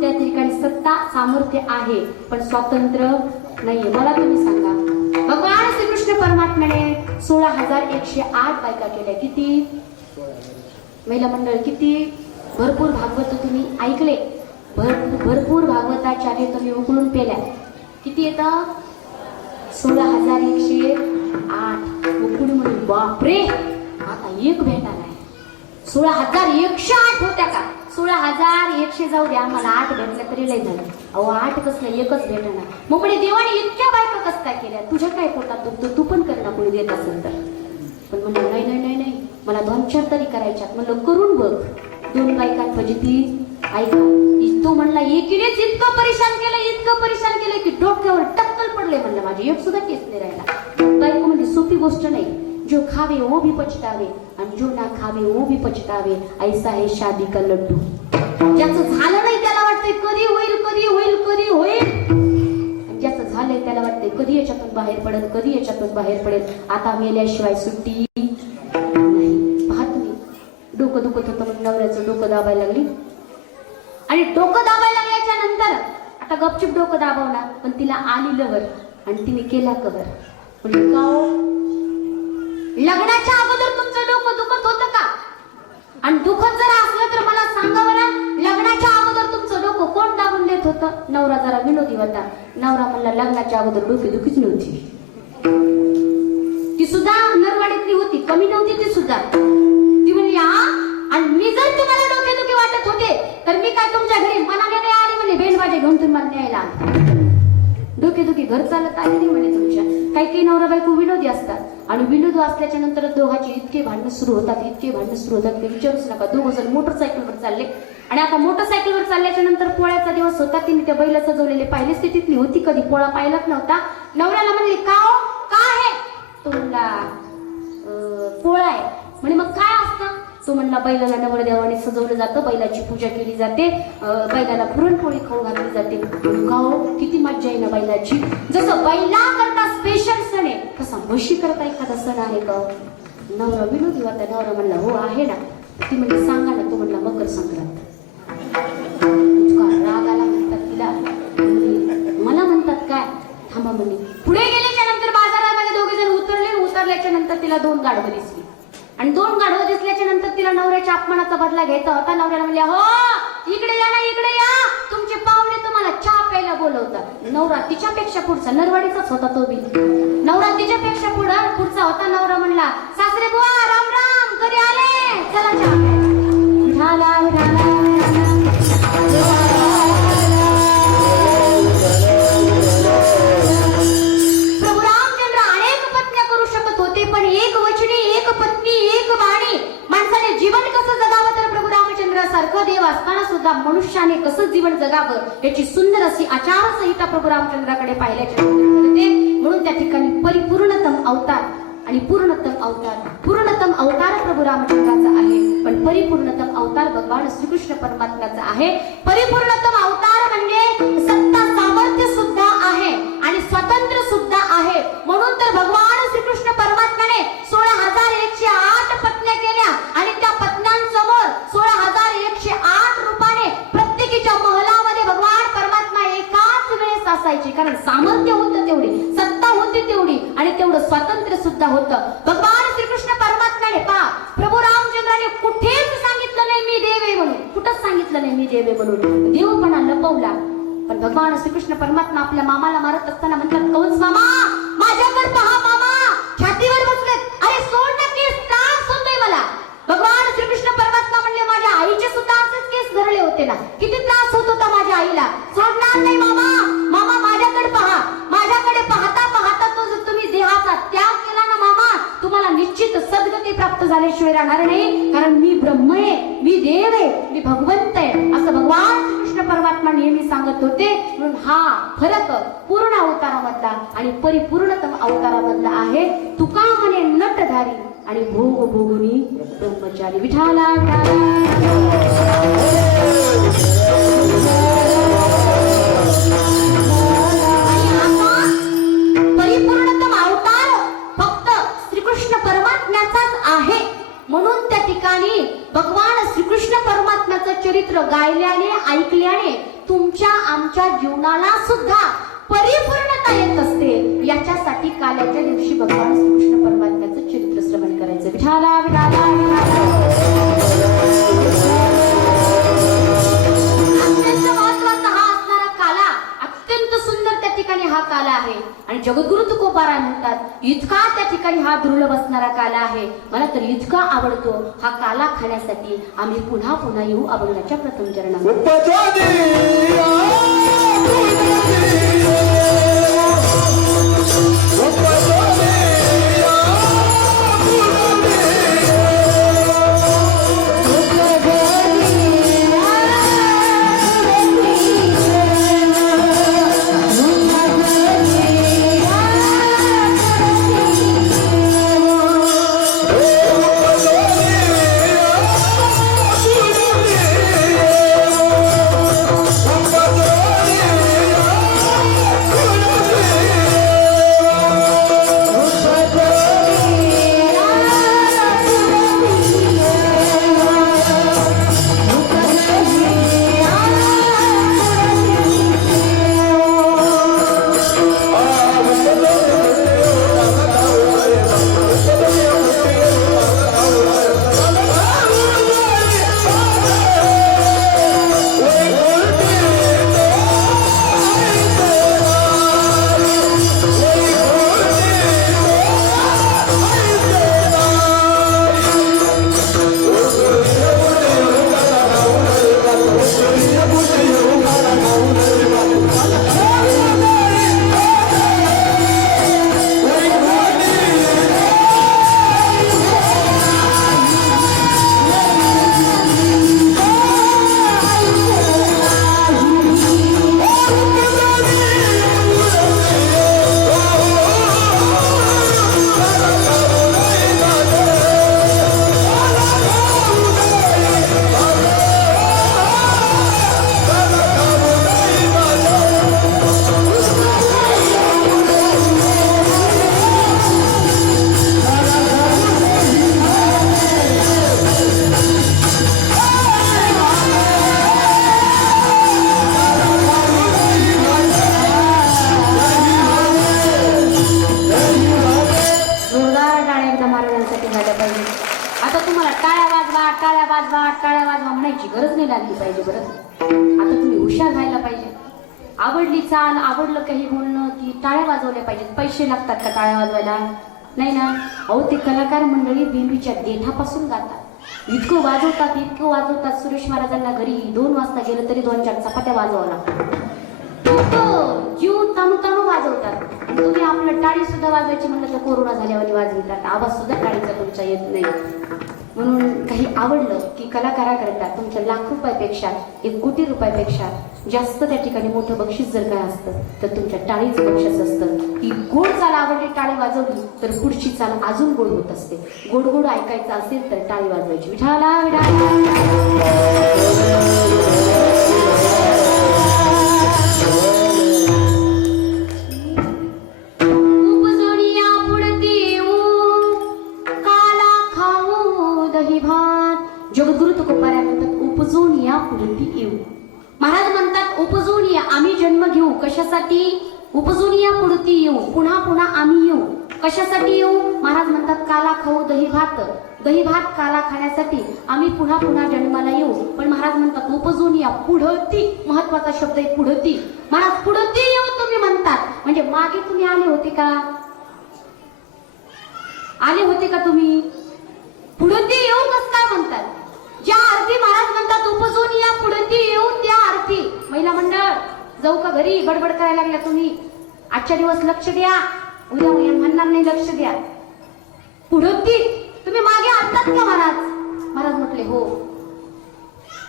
त्या ठिकाणी सत्ता सामर्थ्य आहे, पण स्वातंत्र्य नाहीये. मला तुम्ही सांगा, भगवान श्रीकृष्ण परमात्म्याने 16,108 बायका केल्या. किती? महिला मंडळ किती? भरपूर भागवत तुम्ही ऐकले, भरपूर भागवताचार्य तुम्ही उकळून पेल्या. किती येतं? 16,108. उकळून म्हणून बापरे, आता एक भेटणार आहे. 16,108 होत्या का? 16,100 जाऊ द्या, आम्हाला 8 भेटल्या तरी लय झालं. अहो 8 कसलं, एकच भेटणार. मग म्हणे देवाने इतक्या बायका कस काय केल्या? तुझ्या काय पोटात दुखतं, तू पण कर ना कोणी देत असेल तर. पण म्हणलं नाही नाही नाही नाही, मला 2-4 तरी करायच्यात. म्हणलं करून बघ. 2 बायकांपाहिजे ती ऐका. तो म्हणला एकीनेच इतकं परेशान केलं की डोक्यावर टक्कल पडले. म्हणलं माझी एक सुद्धा केस नाही राहिला. बायको म्हणजे सोपी गोष्ट नाही. जो खावे वो भी पछतावे आणि जो ना खावे वो भी पछतावे, ऐसा है शादी का लड्डू. ज्याचं झालं नाही त्याला वाटतंय कधी होईल, कधी होईल, कधी होईल. ज्याचं झालंय त्याला वाटतंय कधी याच्यातून बाहेर पडेल, कधी याच्यातून बाहेर पडेल. आता मेल्याशिवाय सुट्टी नाही. पहा तुम्ही, डोकं दुखत होतं म्हणून नवऱ्याचं डोकं दाबायला लागली आणि डोकं दाबायला लागल्याच्या नंतर आता गपचिप डोकं दाबवणार, पण तिला आली लहर आणि तिने केला कव्हर. म्हणजे का हो? लग्नाच्या अगोदर तुमचं डोकं दुखत होतं का? आणि दुखत जर असलं तर मला सांगा बरं, लग्नाच्या अगोदर तुमचं डोकं कोण दाबून देत होतं? नवरा जरा विनोदी होता. नवरा म्हणला लग्नाच्या अगोदर डोकेदुखीच नव्हती. ती सुद्धा नरवाडीतली होती, कमी नव्हती ती सुद्धा. ती म्हणली हा, आणि मी जर तुम्हाला डोकेदुखी वाटत होते तर मी काय तुमच्या घरी मनाने नाही आली म्हणे बेंडबाजे घेऊन तुम्हाला न्यायला. डोकेदुखी घर चालत आली नाही म्हणे तुमच्या. काही नवरा बायको विनोदी असतात आणि विनोदी असल्याच्या नंतर दोघांचे इतके भांडणं सुरू होतात, इतके भांडणं सुरू होतात की विचारूच नका. दोघं जण मोटरसायकलवर चालले आणि आता मोटरसायकलवर चालल्याच्या नंतर पोळ्याचा दिवस होता. तिने त्या बैला सजवलेले पाहिले, स्थितीतली होती, कधी पोळा पाहिलाच नव्हता. नवऱ्याला म्हणले का हो, का आहे? तो म्हणला पोळा आहे. म्हणे मग काय असतं? तो म्हणला बैलाला नवरदेवाने सजवलं जातं, बैलाची पूजा केली जाते, बैलाला पुरणपोळी खाऊ घातली जाते. का हो, किती मज्जा आहे ना बैलाची. जसं बैला करता स्पेशल सण आहे तसा म्हशी करता एखादा सण आहे का? नवरा विनोदी होता. नवरा म्हणला हो आहे ना. ती म्हणजे सांगा ना. तो म्हणला मकर संक्रांत. राग आला म्हणतात तिला. मला म्हणतात काय? थांबा म्हणे. पुढे गेल्याच्या नंतर बाजारामध्ये दोघे जण उतरले. उतरल्याच्या नंतर तिला 2 गाढवं दिसली आणि 2 गाढवं दिसल्याच्या नंतर तिला नवऱ्याच्या अपमानाचा बदला घ्यायचा होता. नवऱ्याला म्हणल्या हो इकडे या ना, इकडे या, तुमचे पाहुणे तुम्हाला चहा प्यायला बोलवतात. नवरा तिच्यापेक्षा पुढचा, नरवाडीचाच होता तो बी. नवरा तिच्यापेक्षा पुढचा होता. नवरा म्हणला सासरे बुवा राम राम, कधी आले, चला चहा प्यायला. प्रभू रामचंद्र अनेक पत्न्या करू शकत होते, पण एक वचनी, एक पत्नी, एक वाणी. माणसाने जीवन कसं जगावं तर प्रभू रामचंद्रासारखं देव असताना सुद्धा मनुष्याने कसं जीवन जगावं याची सुंदर अशी आचारसंहिता प्रभू रामचंद्राकडे पाहिल्याच्या म्हणून त्या ठिकाणी परिपूर्णतम अवतार आणि पूर्णतम अवतार प्रभू रामचंद्राचा आहे. पण परिपूर्णतम अवतार भगवान श्रीकृष्ण परमात्म्याचा आहे. परिपूर्णतम अवतार म्हणजे सत्ता सामर्थ्य सुद्धा आहे आणि स्वातंत्र्य सुद्धा आहे. म्हणून तर भगवान श्रीकृष्ण परमात्म्याने 16,108 पत्न्या केल्या आणि त्या पत्न्यांसमोर 16,108 रूपाने प्रत्येकीच्या महलामध्ये भगवान परमात्मा एकाच वेळेस असायचे. कारण सामर्थ्य होतं तेवढी, सत्ता होती तेवढी आणि तेवढं स्वातंत्र्य सुद्धा होतं. भगवान श्रीकृष्ण परमात्म्याने पहा, प्रभू रामचंद्राने कुठेच सांगितलं नाही मी देव आहे म्हणून. कुठंच सांगितलं नाही मी देव आहे म्हणून. देवपणा लपवला. पण भगवान श्रीकृष्ण परमात्मा आपल्या मामाला मारत असताना म्हणतात कंस मामा माझ्याकडे पहा, मामा छातीवर बसलेत, अरे सोड ना केस, त्रास होतोय मला. भगवान श्रीकृष्ण परमात्मा म्हणले माझ्या आईचे सुद्धा असेच केस धरले होते ना, किती त्रास होत होता माझ्या आईला, सोडणार नाही मामा. मामा माझ्याकडे पहा. माझ्याकडे पाहता पाहता तो जर तुम्ही देहाचा त्याग केला ना मामा, तुम्हाला निश्चित सद्गती प्राप्त झाल्याशिवाय राहणार नाही. कारण मी ब्रह्म आहे, मी देव आहे, मी भगवंत आहे, असं भगवान श्रीकृष्ण परमात्मा नेहमी सांगत होते. म्हणून हा फरक पूर्ण अवतारामधला आणि परिपूर्णतम अवतारामधला आहे. तुका म्हणे नटधारी आणि भोग भोगुनी ब्रह्मचारी. विठाला परिपूर्णतम अवतार फक्त श्रीकृष्ण परमात्म्याचाच आहे. म्हणून त्या ठिकाणी भगवान श्रीकृष्ण परमात्म्याचं चरित्र गायल्याने, ऐकल्याने तुमच्या आमच्या जीवनाला सुद्धा परिपूर्णता येत असते. याच्यासाठी काल्याच्या दिवशी भगवान श्रीकृष्ण परमात्म्याचं चरित्र श्रवण करायचं. विठाला विठाला अत्यंत महत्वाचा हा असणारा काला, अत्यंत सुंदर त्या ठिकाणी हा काला आहे. आणि जगद्गुरु तुकोबाराय म्हणतात इतका त्या ठिकाणी हा दुर्लभ असणारा काला आहे. मला तर इतका आवडतो हा काला खाण्यासाठी आम्ही पुन्हा पुन्हा येऊ अभंगाच्या प्रथम चरणामध्ये. लागली पाहिजे बरं. आता तुम्ही हुशार व्हायला पाहिजे. आवडली चाल, आवडलं काही बोलणं की टाळ्या वाजवल्या पाहिजेत. पैसे लागतात का टाळ्या वाजवायला? नाही ना. अहो ते कलाकार मंडळी बिंबीच्या देठापासून गातात, इतकं वाजवतात. सुरेश महाराजांना घरी 2 वाजता गेलं तरी 2-4 चपात्या वाजवावं लागतात. जीव ताणू वाजवतात. तुम्ही आपलं टाळी सुद्धा वाजवायची म्हणलं तर कोरोना झाल्यावर वाजवितात. आवाज सुद्धा टाळीचा तुमचा येत नाही. म्हणून काही आवडलं की कलाकाराकरता तुमच्या लाख रुपयापेक्षा 1 कोटी रुपयापेक्षा जास्त त्या ठिकाणी मोठं बक्षीस जर काय असतं तर तुमच्या टाळीचं बक्षीस असतं. ही गोड चाल आवडली, टाळी वाजवली तर पुढची चाल अजून गोड होत असते. गोड गोड ऐकायचं असेल तर टाळी वाजवायची. विठाला जगद्गुरु तुकोबाराय म्हणतात उपजून या पुढती येऊ. महाराज म्हणतात उपजून या, आम्ही जन्म घेऊ. कशासाठी? उपजून या पुढती येऊ, पुन्हा पुन्हा आम्ही येऊ. कशासाठी येऊ? महाराज म्हणतात काला खाऊ दही भात काला खाण्यासाठी आम्ही पुन्हा पुन्हा जन्माला येऊ. पण महाराज म्हणतात उपजून या पुढती, महत्वाचा शब्द आहे पुढती. महाराज पुढती येऊ तुम्ही म्हणतात म्हणजे मागे तुम्ही आले होते का? आले होते का तुम्ही? पुढती येऊ कसं काय म्हणतात? ज्या अर्थी महाराज म्हणतात उपजून या पुढती येऊ, त्या अर्थी. महिला मंडळ जाऊ का घरी? बडबड करायला लागल्या तुम्ही. आजच्या दिवस लक्ष द्या, उद्या म्हणणार नाही लक्ष द्या. पुढती तुम्ही मागे आणतात का महाराज? महाराज म्हटले हो.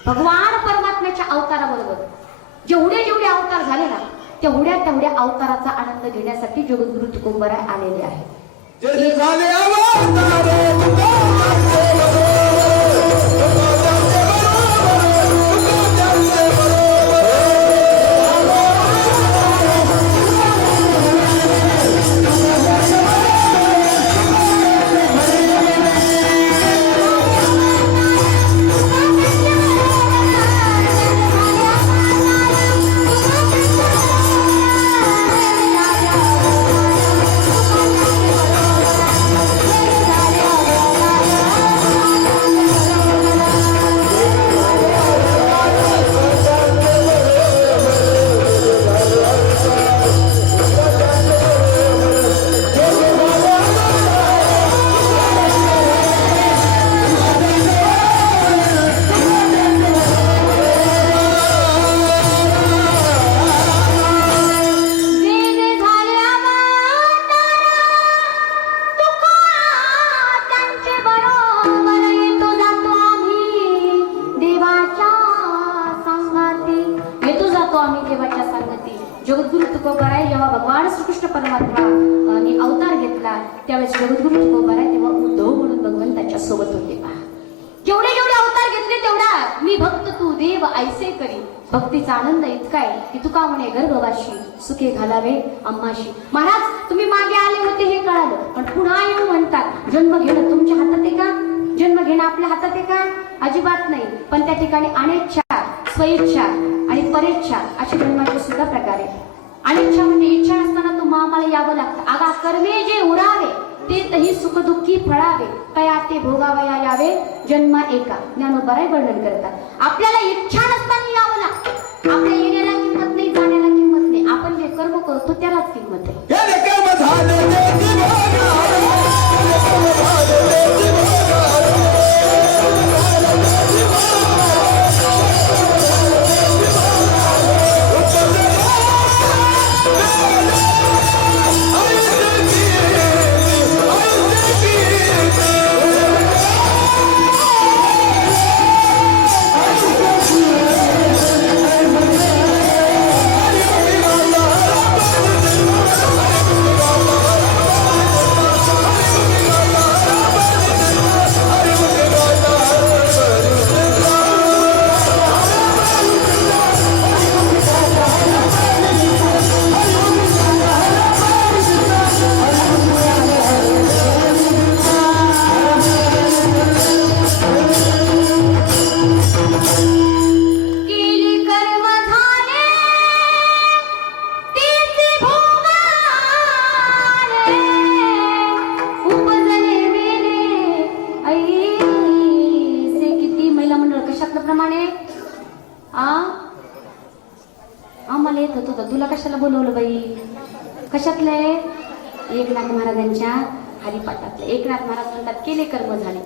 भगवान परमात्म्याच्या अवताराबरोबर जेवढे अवतार झाले ना तेवढ्या अवताराचा आनंद घेण्यासाठी जगद्गुरु तुकोबाराय आलेले आहे. जगद्गुरु तुकोबाराय जेव्हा भगवान श्रीकृष्ण परमात्माने अवतार घेतला त्यावेळेस जगद्गुरु तुकोबाराय तेव्हा उद्धव म्हणून भगवंताच्या सोबत होते. पहा जेवढे अवतार घेतले तेवढा मी भक्त तू देव ऐसे करी. भक्तीचा आनंद इतका आहे की तुका म्हणे गर्भवाशी सुखे घालावे अम्माशी. महाराज तुम्ही मागे आले होते हे कळालं, पण पुन्हा येऊ म्हणतात. जन्म घेणं तुमच्या हातात आहे का? जन्म घेणं आपल्या हातात आहे का? अजिबात नाही. पण त्या ठिकाणी अनेच्छा, स्वइच्छा आणि परेच्छा अशा जन्माचे सुद्धा प्रकार आहेत. अनिच्छा म्हणजे इच्छा नसताना तुम्हाला आम्हाला यावं लागतं. आगा कर्मे जे उरावे ते तही सुख दुःखी फळावे, कया ते भोगावया यावे जन्म एका. ज्ञानोबाराय वर्णन करतात. आपल्याला इच्छा नसताना यावं लागतं. आपल्या येण्याला किंमत नाही, जाण्याला किंमत नाही. आपण जे कर्म करतो त्यालाच किंमत आहे. बोलवलं बाई? कशातलं आहे? एकनाथ महाराजांच्या हरिपाठातलं. एकनाथ महाराज म्हणतात केले कर्म झाले.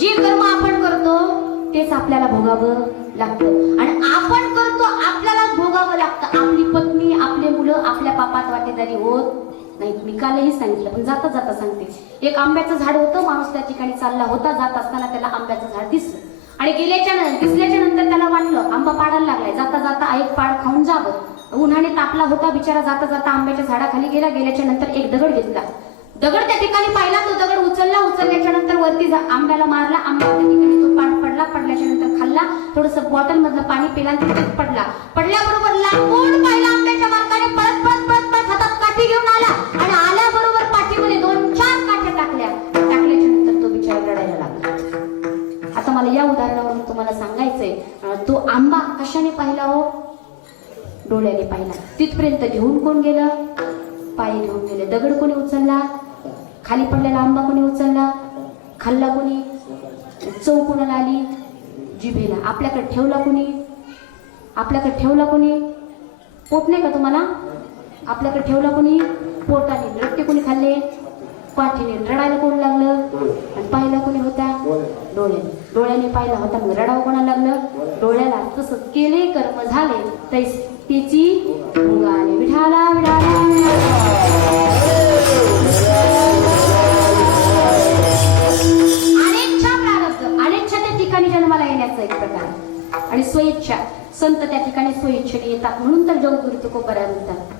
जे कर्म आपण करतो तेच आपल्याला भोगावं लागतं आणि आपण करतो आपल्यालाच भोगावं लागतं. आपली पत्नी, आपले मुलं आपल्या पापात वाटेदारी होत नाही. मी कालही सांगितलं पण जाता जाता सांगते. एक आंब्याचं झाड होतं. माणूस त्या ठिकाणी चालला होता. जात असताना त्याला आंब्याचं झाड दिसलं आणि दिसल्याच्या नंतर त्याला वाटलं आंबा पाडायला लागलाय. जाता जाता एक पाड खाऊन जावं. उन्हाने तापला होता बिचारा. जाता जाता आंब्याच्या झाडाखाली गेल्याच्या नंतर एक दगड घेतला. दगड त्या ठिकाणी पाहिला. तो दगड उचलल्याच्या नंतर वरती आंब्याला मारला. आंबा त्या ठिकाणी तो पाड पडल्याच्या नंतर खाल्ला. थोडस बॉटल मधलं पाणी पिला आणि तिथेच पडल्याबरोबर लांबून पाहिला आंब्याच्या मालकाने पळत हातात काठी घेऊन आला आणि आल्याबरोबर पाठीमध्ये 2-4 काठ्या टाकल्याच्या नंतर तो बिचारा रडायला लागला. आता मला या उदाहरणावरून तुम्हाला सांगायचंय, तो आंबा कशाने पाहिला हो? डोळ्याने पाहिला. तिथपर्यंत घेऊन कोण गेलं? पायी घेऊन गेले. दगड कोणी उचलला? खाली पडलेला आंबा कोणी उचलला? खाल्ला कोणी? चव कोणाला आली? जिभेला. आपल्याकडे ठेवला कोणी? पोट नाही का तुम्हाला? आपल्याकडे ठेवला कोणी? पोटाने. रट्टे कोणी खाल्ले? पाठीने. रडायला कोण लागलं? आणि पाहिला कोणी होता? डोळ्याने पाहिला होता. मग रडावं कोणाला लागलं? डोळ्याला. तसं केले कर्म झाले त्याची भोग आले. विठाला विठाला. अनेच्छा त्या ठिकाणी जन्माला येण्याचा एक प्रकार आणि स्वइच्छा. संत त्या ठिकाणी स्वइच्छेने येतात म्हणून तर जगद्गुरु तुकोबरा म्हणतात.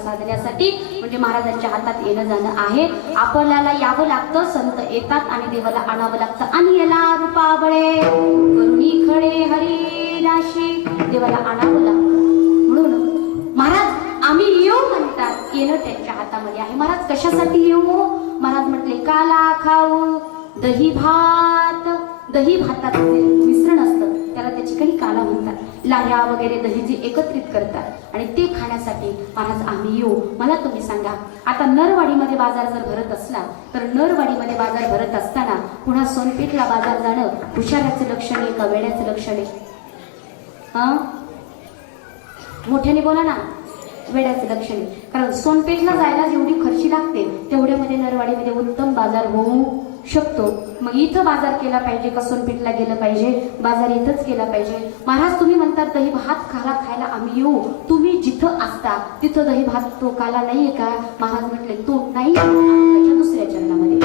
साधण्यासाठी म्हणजे महाराजांच्या हातात येणं जाणं आहे. आपल्याला यावं लागतं. संत येतात आणि देवाला आणावं लागतं. आणि याला रूपाबळे करुणी खडे हरिदाशी देवाला आणावं लागतं. म्हणून महाराज आम्ही येऊ म्हणतात. येणं त्यांच्या हातामध्ये आहे. महाराज कशासाठी येऊ? महाराज म्हटले काला खाऊ दही भाताचं मिश्रण असतं त्याला त्याची काही काला म्हणतात. लाह्या वगैरे दही जे एकत्रित करतात आणि ते खाण्यासाठी महाराज आम्ही येऊ. मला तुम्ही सांगा, आता नरवाडीमध्ये बाजार जर भरत असला तर नरवाडीमध्ये बाजार भरत असताना पुन्हा सोनपेठला बाजार जाणं हुशाऱ्याचं लक्षण आहे का वेड्याचं लक्षण आहे? मोठ्याने बोला ना. वेड्याचं लक्षण आहे. कारण सोनपेठला जायला जेवढी खर्ची लागते तेवढ्यामध्ये नरवाडीमध्ये उत्तम बाजार होऊ शकतो. मग इथं बाजार केला पाहिजे का सोनपेठला गेलं पाहिजे? बाजार इथंच केला पाहिजे. महाराज तुम्ही म्हणतात दही भात खायला आम्ही येऊ, तुम्ही जिथं असता तिथं दही भात तो काला नाहीये का? महाराज म्हटले तो नाही, त्याच्या दुसऱ्या चरणामध्ये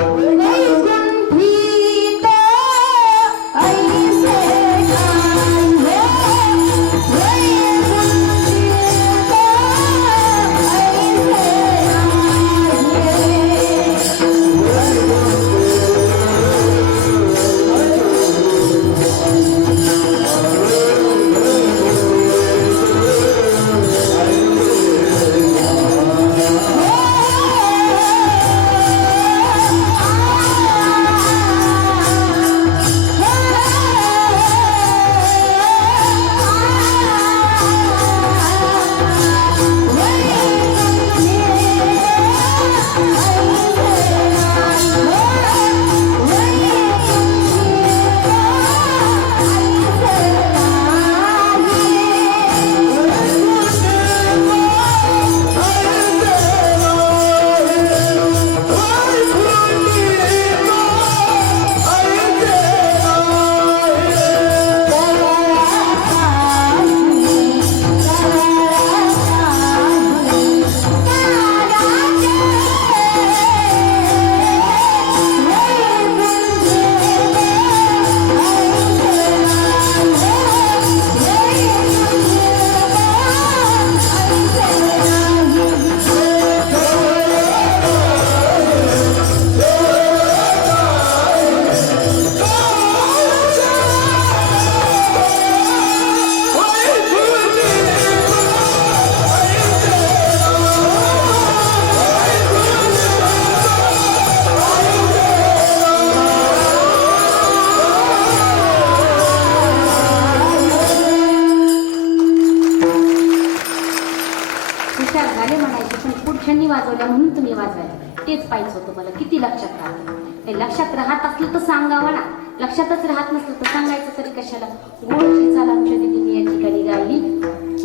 वाजवल्या म्हणून तुम्ही वाजवायला तेच पाहिजे होतं मला. किती लक्षात राहतं ते? लक्षात राहत असलं तर सांगावं ना, लक्षातच राहत नसलं तर सांगायचं तरी कशाला? गोळची चाल आमच्या दिदीने या ठिकाणी गायली,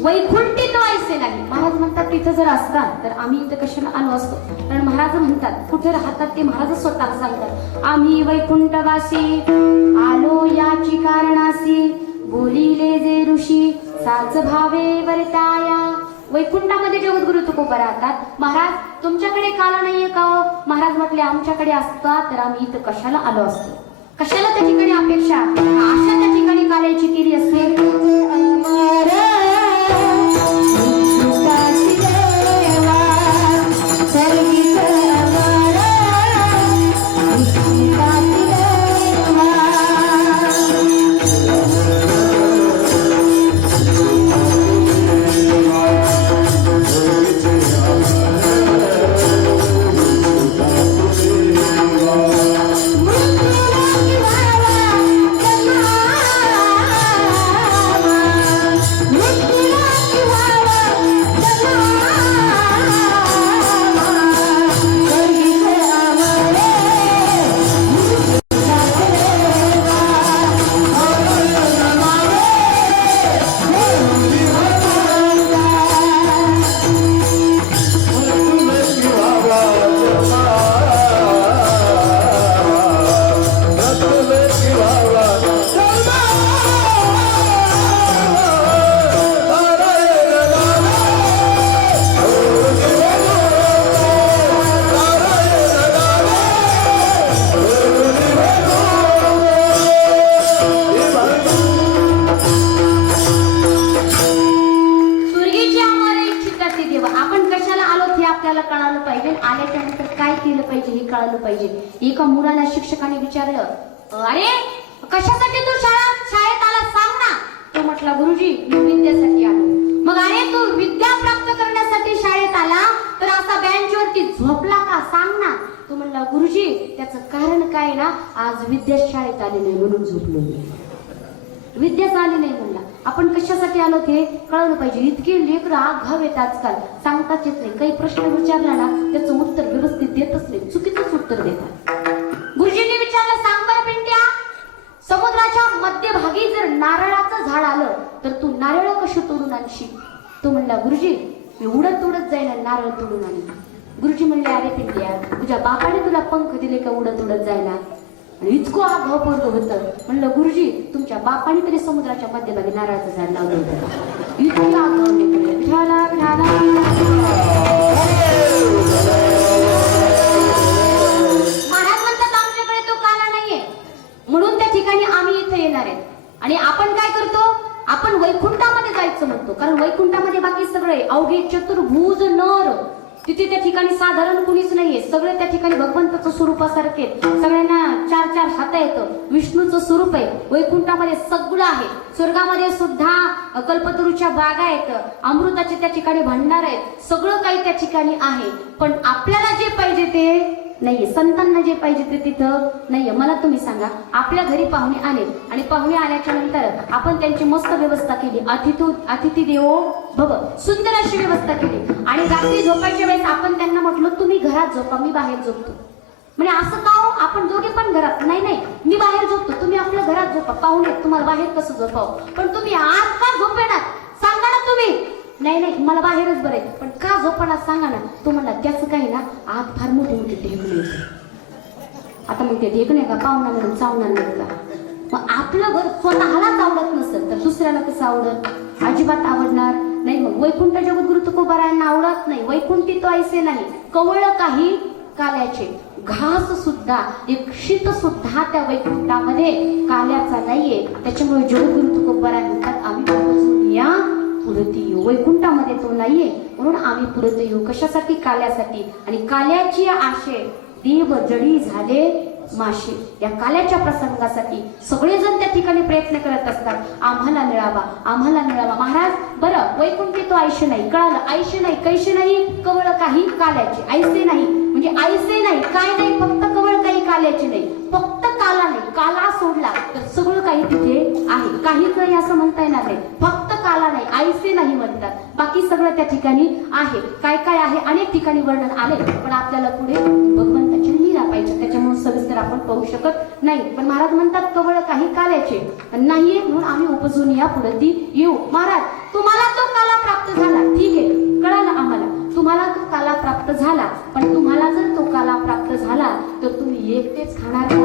वैकुंठी तो ऐसे नाही. महाराज म्हणतात तिथं जर असतात तर आम्ही इथं कशाला आलो असतो? कारण महाराज म्हणतात कुठे राहतात ते महाराज स्वतः सांगतात, आम्ही वैकुंठवासी आलो याची कारणासी, बोलिले जे ऋषी साच भावे वर्ताया. वैकुंठामध्ये जगद्गुरु तुकोबा राहतात. महाराज तुमच्याकडे काला नाहीये का हो? महाराज म्हटले आमच्याकडे असता तर आम्ही इथं कशाला आलो असतो? कशाला त्या ठिकाणी अपेक्षा आशा त्या ठिकाणी कालायची केली असते? कळालं पाहिजे, आल्याच्या नंतर काय केलं पाहिजे हे कळालं पाहिजे. एका मुलाला शिक्षकाने विचारलं, अरे कशासाठी तू शाळेत आला सांग ना. तो म्हटला गुरुजी मी विद्यासाठी आलो. मग अरे तू विद्या प्राप्त करण्यासाठी शाळेत आला तर असा बेंचवरती झोपला का सांग ना. तो म्हणला गुरुजी त्याचं कारण काय ना, आज विद्या शाळेत आली नाही म्हणून झोपलो. विद्याच आली नाही म्हणला. आपण कशासाठी आलो ते कळलं पाहिजे. इतके लेकरं आघाव येत आजकाल, सांगताच येत नाही. काही प्रश्न विचारला ना त्याचं उत्तर व्यवस्थित देतच नाही, चुकीचंच उत्तर देतात. गुरुजींनी विचारलं सांग बरं पिंट्या, समुद्राच्या मध्यभागी जर नारळाचं झाड आलं तर तू नारळ कशी तोडून आणशील. तो म्हणला गुरुजी मी उडत उडत जाईन आणि नारळ तोडून आणि गुरुजी म्हणले अरे पिंट्या तुझ्या बापाने तुला पंख दिले का उडत उडत जायला आणि इतकं आघाव पोरग होतं. म्हणलं गुरुजी तुमच्या बापाने तरी समुद्राच्या मध्यभागी नारळाचं झाड लावलं होतं. इतकी आघाव निघले विठाला विठाला. महाराज म्हणतात आमच्याकडे तो काला नाहीये म्हणून त्या ठिकाणी आम्ही इथे येणार आहे. आणि आपण काय करतो आपण वैकुंठामध्ये जायचं म्हणतो कारण वैकुंठामध्ये बाकी सगळे अवघे चतुर्भुज नर तिथे त्या ठिकाणी साधारण कुणीच नाहीये. सगळे त्या ठिकाणी भगवंताचं स्वरूपासारखे सगळ्यांना 4 हात येतं. विष्णूचं स्वरूप आहे. वैकुंठामध्ये सगळं आहे. स्वर्गामध्ये सुद्धा कल्पतरूच्या बागा आहेत. अमृताचे त्या ठिकाणी भंडार आहेत. सगळं काही त्या ठिकाणी आहे. पण आपल्याला जे पाहिजे ते नाहीये. संतांना जे पाहिजे ते तिथं नाहीये. मला तुम्ही सांगा आपल्या घरी पाहुणे आले आणि पाहुणे आल्याच्या नंतर आपण त्यांची मस्त व्यवस्था केली. अतिथी देवो भव सुंदर अशी व्यवस्था केली आणि रात्री झोपायच्या वेळेस आपण त्यांना म्हटलं तुम्ही घरात झोपा मी बाहेर झोपतो. म्हणजे असं का हो आपण दोघे पण घरात नाही मी बाहेर झोपतो तुम्ही आपल्या घरात झोपा. पाहुणे तुम्हाला बाहेर कसं झोपाव पण तुम्ही आज का झोपेणार सांगा ना तुम्ही. नाही मला बाहेरच बरं आहे पण का झोपणार सांगा ना. तो म्हणला त्याचं काही ना आत फार मोठी मोठी ढेकणे येते. आता मग ते ढेकणे का पाहुणा म्हणून चावणार नाही का. मग आपलं घर स्वतःलाच आवडत नसेल तर दुसऱ्याला कसं आवडत. अजिबात आवडणार नाही. मग वैकुंठ जगद्गुरु तुकोबारायांना आवडत नाही. वैकुंठी तो ऐसे नाही कवळ काही काल्याचे घास सुद्धा एक शीत सुद्धा त्या वैकुंठामध्ये काल्याचा नाहीये. त्याच्यामुळे जगद्गुरु तुकोबाराय म्हणतात आम्ही पोहोचून या पुरत येऊ. वैकुंठामध्ये तो नाहीये म्हणून आम्ही पुरत येऊ. कशासाठी काल्यासाठी. आणि काल्याची आशे देव जडी झाले माशे. या काल्याच्या प्रसंगासाठी सगळेजण त्या ठिकाणी प्रयत्न करत असतात. आम्हाला मिळावा महाराज. बरं वैकुंठी तो आयशे नाही कळालं. आयशे नाही कैशे नाही कवळ काही काल्याचे. आयसे नाही म्हणजे आयसे नाही काय नाही फक्त कवळ काही काल्याचे नाही. फक्त काला नाही. काला सोडला तर सगळं काही तिथे आहे. काहीच नाही असं म्हणता येणार नाही. फक्त काला नाही आयसे नाही म्हणतात. बाकी सगळं त्या ठिकाणी आहे. काय काय आहे अनेक ठिकाणी वर्णन आले पण आपल्याला पुढे भगवंताची लीला पाहिजे त्याच्यामुळे सविस्तर आपण पाहू शकत नाही. पण महाराज म्हणतात कवळ काही काल्याचे नाहीये म्हणून आम्ही उपजून या पुढे येऊ. महाराज तुम्हाला तो काला प्राप्त झाला ठीक आहे कळालं आम्हाला. तुम्हाला तो काला प्राप्त झाला पण तुम्हाला जर तो काला प्राप्त झाला तर तुम्ही एकटेच खाणार का.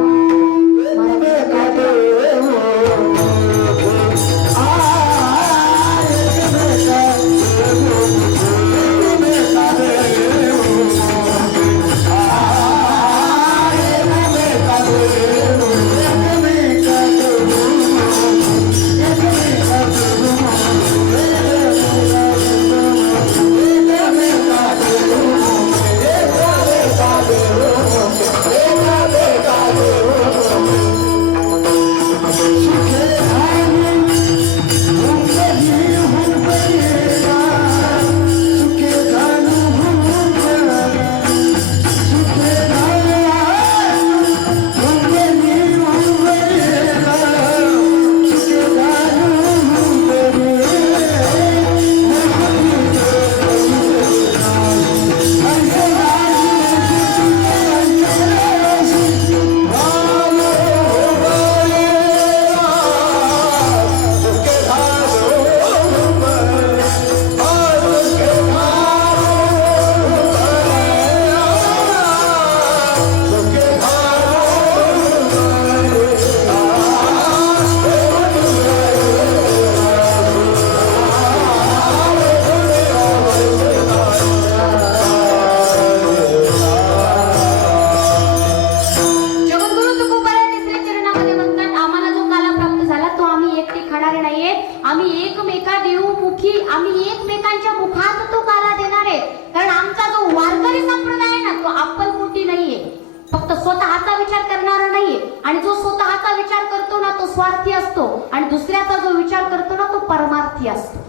आणि जो स्वतःचा विचार करतो ना तो स्वार्थी असतो आणि दुसऱ्याचा जो विचार करतो ना तो परमार्थी असतो.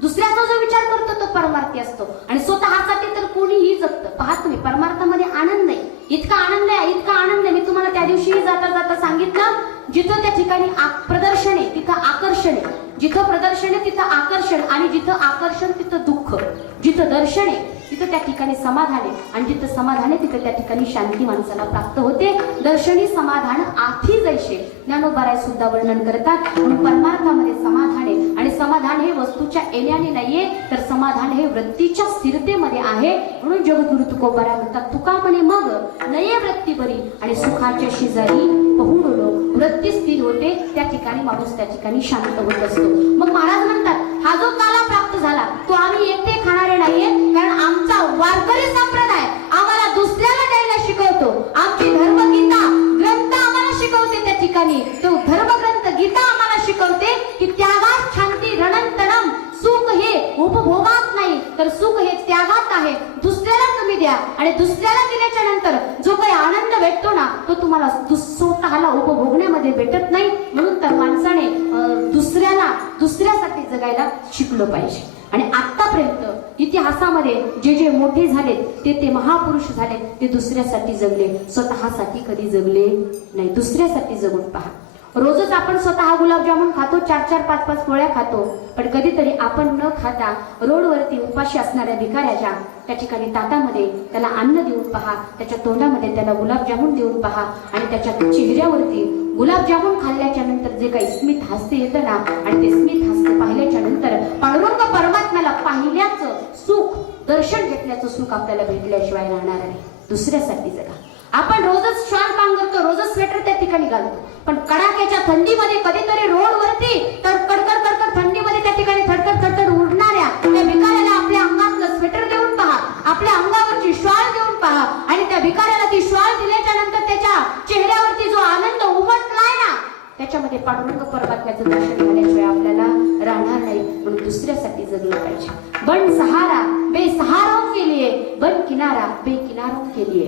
दुसऱ्याचा जो विचार करतो तो परमार्थी असतो आणि स्वतःसाठी तर कोणीही जगतं. पहा तुम्ही परमार्थामध्ये आनंद आहे. इतका आनंद आहे मी तुम्हाला त्या दिवशी जाता जाता सांगितलं. जिथं त्या ठिकाणी प्रदर्शन आहे तिथं आकर्षण आहे. जिथं प्रदर्शन आहे तिथं आकर्षण आणि जिथं आकर्षण तिथं दुःख. जिथं दर्शन आहे तिथं त्या ठिकाणी समाधान आहे, आणि जिथं समाधान आहे तिथं त्या ठिकाणी शांती माणसाला प्राप्त होते. दर्शनी समाधान आधी जैसे ज्ञानोबाराय सुद्धा वर्णन करतात. म्हणून परमार्थामध्ये समाधान आहे, आणि समाधान हे वस्तूच्या येण्याने नाहीये, तर समाधान हे वृत्तीच्या स्थिरतेमध्ये आहे. म्हणून जगद्गुरु तुकोबारा म्हणतात, तुका म्हणे मग नये वृत्ती बरी, आणि सुखाच्या शेजारी पहुडलो वृत्ती स्थिर होते. त्या ठिकाणी माणूस त्या ठिकाणी शांत होत असतो. मग महाराज म्हणतात, हा जो काला प्राप्त झाला तो आम्ही एकटे खाणारे नाहीये, कारण आमचा वारकरी संप्रदाय आम्हाला दुसऱ्याला द्यायला शिकवतो. आमची धर्मगीता ग्रंथ आम्हाला शिकवते, त्या ठिकाणी तो धर्मग्रंथ गीता आम्हाला शिकवते की त्यागात शांती रणंतनम. सुख हे उपभोगात नाही, तर सुख हे त्यागात आहे. दुसऱ्याला तुम्ही द्या, आणि दुसऱ्याला दिल्याच्या नंतर जो काही आनंद भेटतो ना, तो तुम्हाला स्वतःला उपभोगण्यामध्ये भेटत नाही. म्हणून तर माणसाने दुसऱ्यासाठी जगायला शिकलो पाहिजे. आणि आतापर्यंत इतिहासामध्ये जे जे मोठे झाले ते महापुरुष झाले, ते दुसऱ्यासाठी जगले, स्वतःसाठी कधी जगले नाही. दुसऱ्यासाठी जगून पहा. रोजच आपण स्वतः गुलाबजामुन खातो, 4-4, 5-5 पोळ्या खातो, पण कधीतरी आपण न खाता रोडवरती उपाशी असणाऱ्या भिकाऱ्याच्या त्या ठिकाणी ताटामध्ये त्याला अन्न देऊन पहा, त्याच्या तोंडामध्ये त्याला गुलाबजामुन देऊन पहा, आणि त्याच्या चेहऱ्यावरती गुलाबजामुन खाल्ल्याच्या नंतर जे काही स्मित हास्य येतं ना, आणि ते स्मित हास्य पाहिल्याच्या नंतर पांडुरंग परमात्म्याला पाहिल्याचं सुख, दर्शन घेतल्याचं सुख आपल्याला भेटल्याशिवाय राहणार नाही. दुसऱ्यासाठी जगा. आपण रोजच श्वान काम करतो, रोजच स्वेटर त्या ठिकाणी घालतो, पण कडाक्याच्या थंडीमध्ये कधीतरी रोडवरती तर कडकड थंडीमध्ये त्या ठिकाणी थडकड उडणाऱ्या त्या भिकाऱ्याला आपल्या अंगातलं स्वेटर देऊन पहा, आपल्या अंगावरची श्वाल देऊन पहा, आणि त्या भिकाऱ्याला ती श्वाल दिल्याच्या नंतर त्याच्या चेहऱ्यावरती जो आनंद उमटलाय ना, त्याच्यामध्ये पांडुरंग परमात्म्याचं दर्शन झाल्याशिवाय आपल्याला राहणार नाही. म्हणून दुसऱ्यासाठी जगलं पाहिजे. बन सहारा बेसहारों के लिए, बन किनारा बेकिनारों के लिए.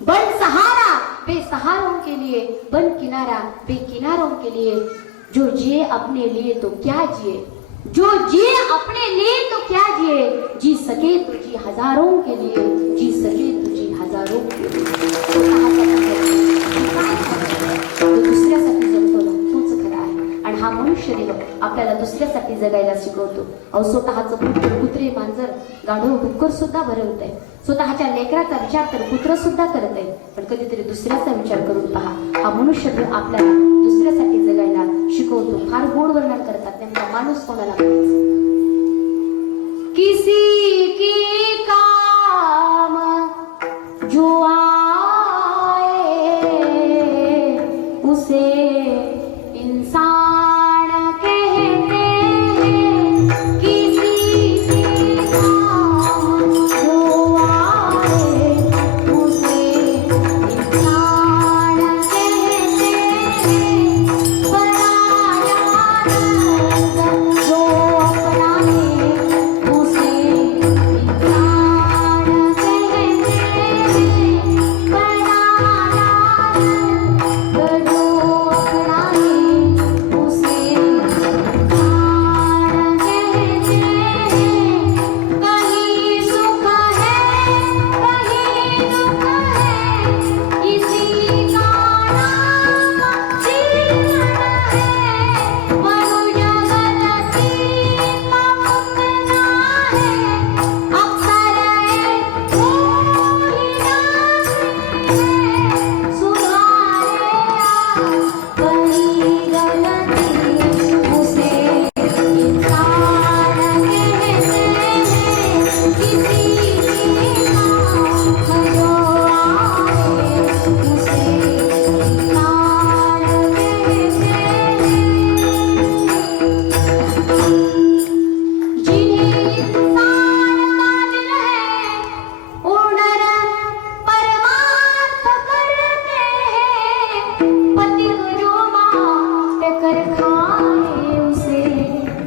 बन सहारा बेसहारों के लिए, बन किनारा बेकिनारों के लिए. जो जिए अपने लिए तो क्या जिए, जो जिए अपने लिए तो क्या जिए. जी सके तो जी हजारों के लिए, जी सके तो जी हजारों के लिए. तो दुसऱ्यासाठी जगतो ना, तोच खरा आहे. आणि हा मनुष्य देव आपल्याला दुसऱ्यासाठी जगायला शिकवतो. अहो, स्वतःचं पुत्र, कुत्रे, मांजर, गाढव, डुक्कर सुद्धा भरवत आहे. स्वतःच्या लेकराचा विचार तर पुत्र सुद्धा करत आहे, पण कधीतरी दुसऱ्याचा विचार करून पहा. हा मनुष्य देव आपल्याला दुसऱ्यासाठी जगायला शिकवतो. फार गोड वर्णन करतात. त्यांचा माणूस कोणाला किसी की काम जो आए उसे इंसान कहते हैं. किसी की काम जो आए उसे इंसान कहते हैं. पराया रंग जो अपनाए उसे इंसान कहते हैं. पराया रंग जो अपनाए उसे इंसान कहते हैं. कहीं सुख है कहीं दुख है, इसी का नाम जीवन है. मनुजगति का मुक्ता है, अक्सर कोई नासी है. सुधारे कहीं गलती उसे इंसान कहते हैं. किसी की काम जो आए उसे इंसान कहते हैं. जिन्हें इंसान का दिल है उड़न परमार्थ करते हैं. पथिक जो बांट कर खाए उसे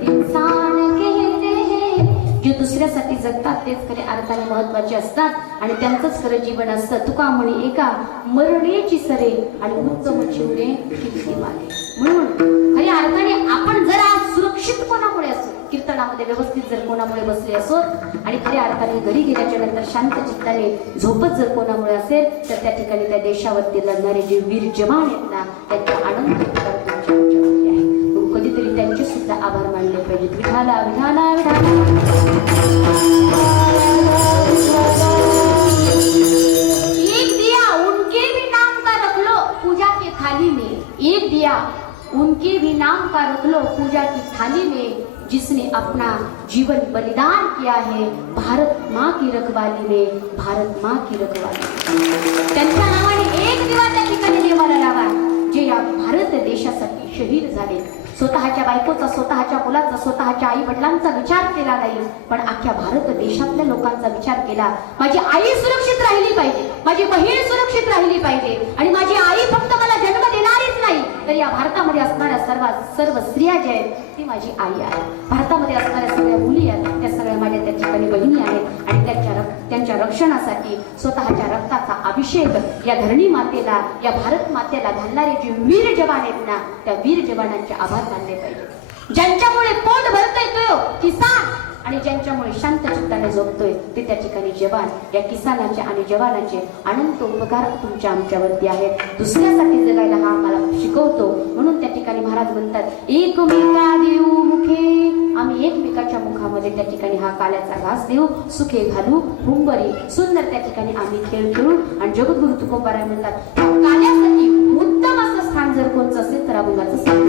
इंसान कहते हैं. जे दुसऱ्यासाठी जगतात तेच खरे अर्थाने महत्वाचे असतात, आणि त्यांचंच खरं जीवन असतं. तुका म्हणे एका मरणेची सरे, आणि उत्तम चिवडे किती मागे. म्हणून खऱ्या अर्थाने आपण जरा सुरक्षित कोणामुळे असो, कीर्तनामध्ये व्यवस्थित जर कोणामुळे बसले असो, आणि खऱ्या अर्थाने घरी गेल्याच्या नंतर शांत चित्ताने झोपत जर कोणामुळे असेल, तर त्या ठिकाणी त्या देशावरती लढणारे जे वीर जवान आहेत ना, त्यांचा आनंद तुमच्या आमच्यावरती आहे. म्हणून कधीतरी त्यांचे सुद्धा आभार मानले पाहिजेत. विठाला विठाला विठाला. एक दिया उनके भी नाम का रख लो पूजा की थाली में, जिसने अपना जीवन बलिदान किया है भारत माँ की रखवाली में, भारत माँ की रखवाली। त्यांच्या नावाने एक दिवा त्या ठिकाणी देवाला लावा, जे या भारत देशासाठी शहीद झाले. स्वतःच्या बायकोचा, स्वतःच्या मुलाचा, स्वतःच्या आई वडिलांचा विचार केला नाही, पण अख्ख्या भारत देशातल्या लोकांचा विचार केला. माझी आई सुरक्षित राहिली पाहिजे, माझी बहीण सुरक्षित राहिली पाहिजे, आणि माझी आई फक्त मला जन्म देणारीच नाही, तर या भारतामध्ये असणाऱ्या सर्व स्त्रिया ज्या आहेत ती माझी आई आहे. भारतामध्ये असणाऱ्या सगळ्या मुली आहेत त्या सगळ्या माझ्या त्या ठिकाणी बहिणी आहेत, आणि त्यांच्या रक्षणासाठी स्वतःच्या रक्ताचा अभिषेक या धरणी मातेला, या भारत मातेला घालणारे जे वीर जवान आहेत ना, त्या वीर जवानांचे आभार मानले पाहिजे. ज्यांच्यामुळे पोट भरतोय तो किसान, आणि ज्यांच्यामुळे शांत चित्ताने झोपतोय ते त्या ठिकाणी जवान. या किसानाचे आणि जवानांचे अनंत उपकार तुमच्या आमच्यावरती आहेत. दुसऱ्यासाठी जगायला हा आम्हाला शिकवतो. म्हणून त्या ठिकाणी महाराज म्हणतात, एकमेका देऊ मुखे, आम्ही एकमेकाच्या मुखामध्ये त्या ठिकाणी हा काल्याचा घास देऊ, सुखे घालू हुंबरी, सुंदर त्या ठिकाणी आम्ही खेळ खेळू. आणि जगद्गुरु तुकोबाराय म्हणतात, काल्यासाठी उत्तम असं स्थान जर कोणचं असेल तर अभंगाचं स्थान.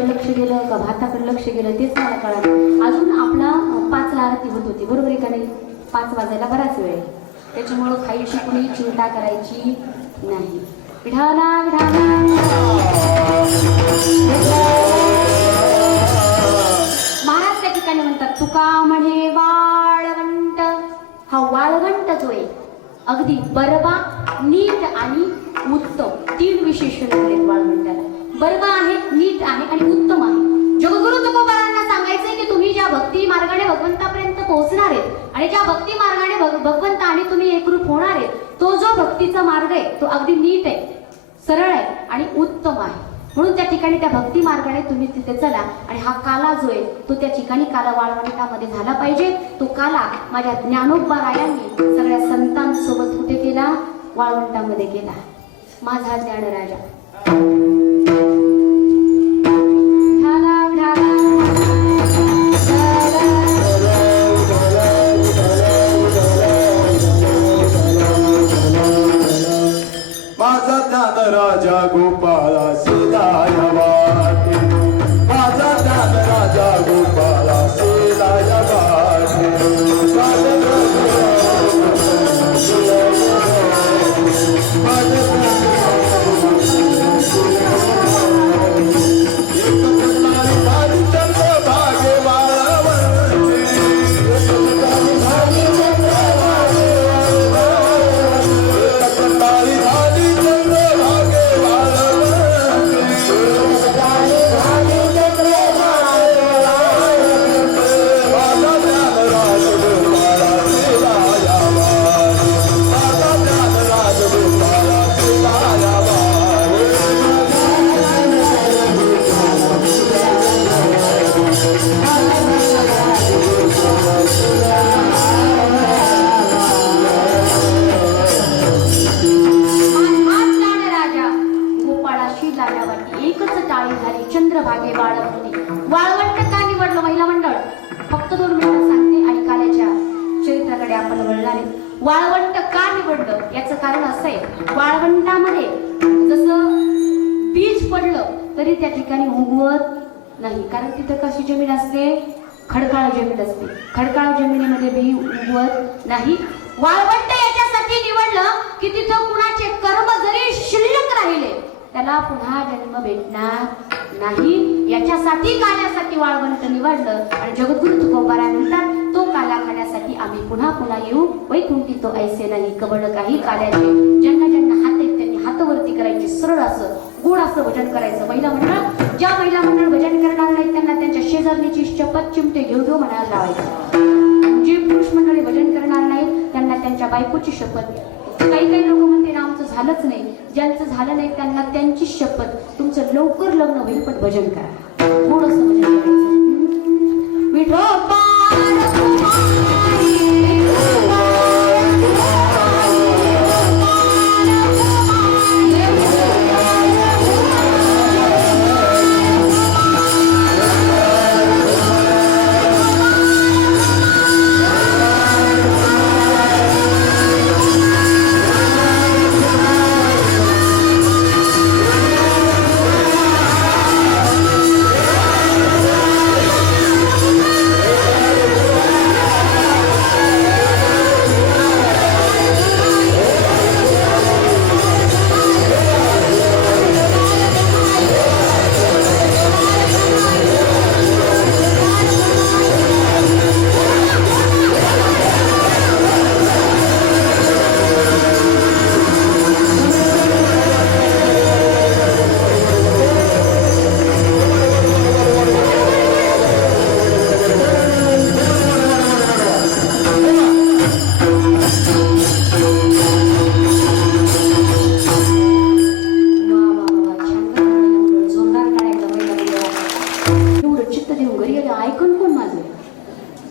लक्ष गेलं का भाताकडे लक्ष गेलं तेच मला कळालं. अजून आपला 5ला आरती होत होती, बरोबर आहे का नाही? 5 वाजायला बराच वेळ आहे, त्याच्यामुळं खायची कुणी चिंता करायची नाही. विठाला विठाला महाराज त्या ठिकाणी म्हणतात, तुका म्हणे वाळवंट. हा वाळवंट जो आहे अगदी बरबा, नीट आणि उत्तम 3 विशेषण आहेत वाळवंटाला. बरबा आहे, नीट आहे आणि उत्तम आहे. जगद्गुरु तुकोबारांना सांगायचंय की तुम्ही ज्या भक्ती मार्गाने भगवंतापर्यंत पोहोचणार आहेत आणि ज्या भक्ती मार्गाने भगवंताने तुम्ही एकरूप होणार आहे, तो जो भक्तीचा मार्ग आहे तो अगदी नीट आहे, सरळ आहे आणि उत्तम आहे. म्हणून त्या ठिकाणी त्या भक्ती मार्गाने तुम्ही तिथे चला. आणि हा काला जो आहे तो त्या ठिकाणी काला वाळवंटामध्ये झाला पाहिजे. तो काला माझ्या ज्ञानोबा रायांनी सगळ्या संतांसोबत कुठे केला? गेला, वाळवंटामध्ये गेला माझा ज्ञानराजा. माझा ज्ञानराजा गोपाळा शिलाया वाटे, माझा ज्ञानराजा गोपाळा शिलाया वाटे. एकच टाळी झाली, चंद्रभागे बाळवणी. वाळवंट का निवडलं महिला मंडळ? फक्त 2 मिनिटं सांगते आणि काल्याच्या चरित्राकडे आपण वळणार आहे. वाळवंट का निवडलं याचं कारण असं आहे, वाळवंटामध्ये जसं बीज पडलं तरी त्या ठिकाणी उगवत नाही, कारण तिथं कशी जमीन असते, खडकाळ जमीन असते. खडकाळ जमिनीमध्ये बी उगवत नाही. वाळवंट याच्यासाठी निवडलं की तिथं कुणाचे कर्म जरी शिल्लक राहिले त्याला पुन्हा जन्म भेटणार नाही. याच्यासाठी काल्यासाठी वाळवंट निवडलं. आणि जगद्गुरु तुकोबारा म्हणतात, तो काला खाण्यासाठी आम्ही पुन्हा पुन्हा येऊ, वैकुंठी तो ऐसे नाही कबड काही काल्याचे. ज्यांना ज्यांना हात आहेत त्यांनी हातवरती करायचे, सरळ असं गोड असं भजन करायचं. महिला मंडळ, ज्या महिला मंडळ भजन करणार नाही त्यांना त्यांच्या शेजारणीची शपथ चिमटे घेऊ घेऊ म्हणायला लावायचं. जे पुरुष मंडळी भजन करणार नाही त्यांना त्यांच्या बायकोची शपथ. काही काही लोक म्हणते ना आमचं झालंच नाही, ज्यांचं झालं नाही त्यांना त्यांची शपथ, तुमचं लवकर लग्न होईल पण भजन करा, थोडंसं भजन करायचं. विठोबा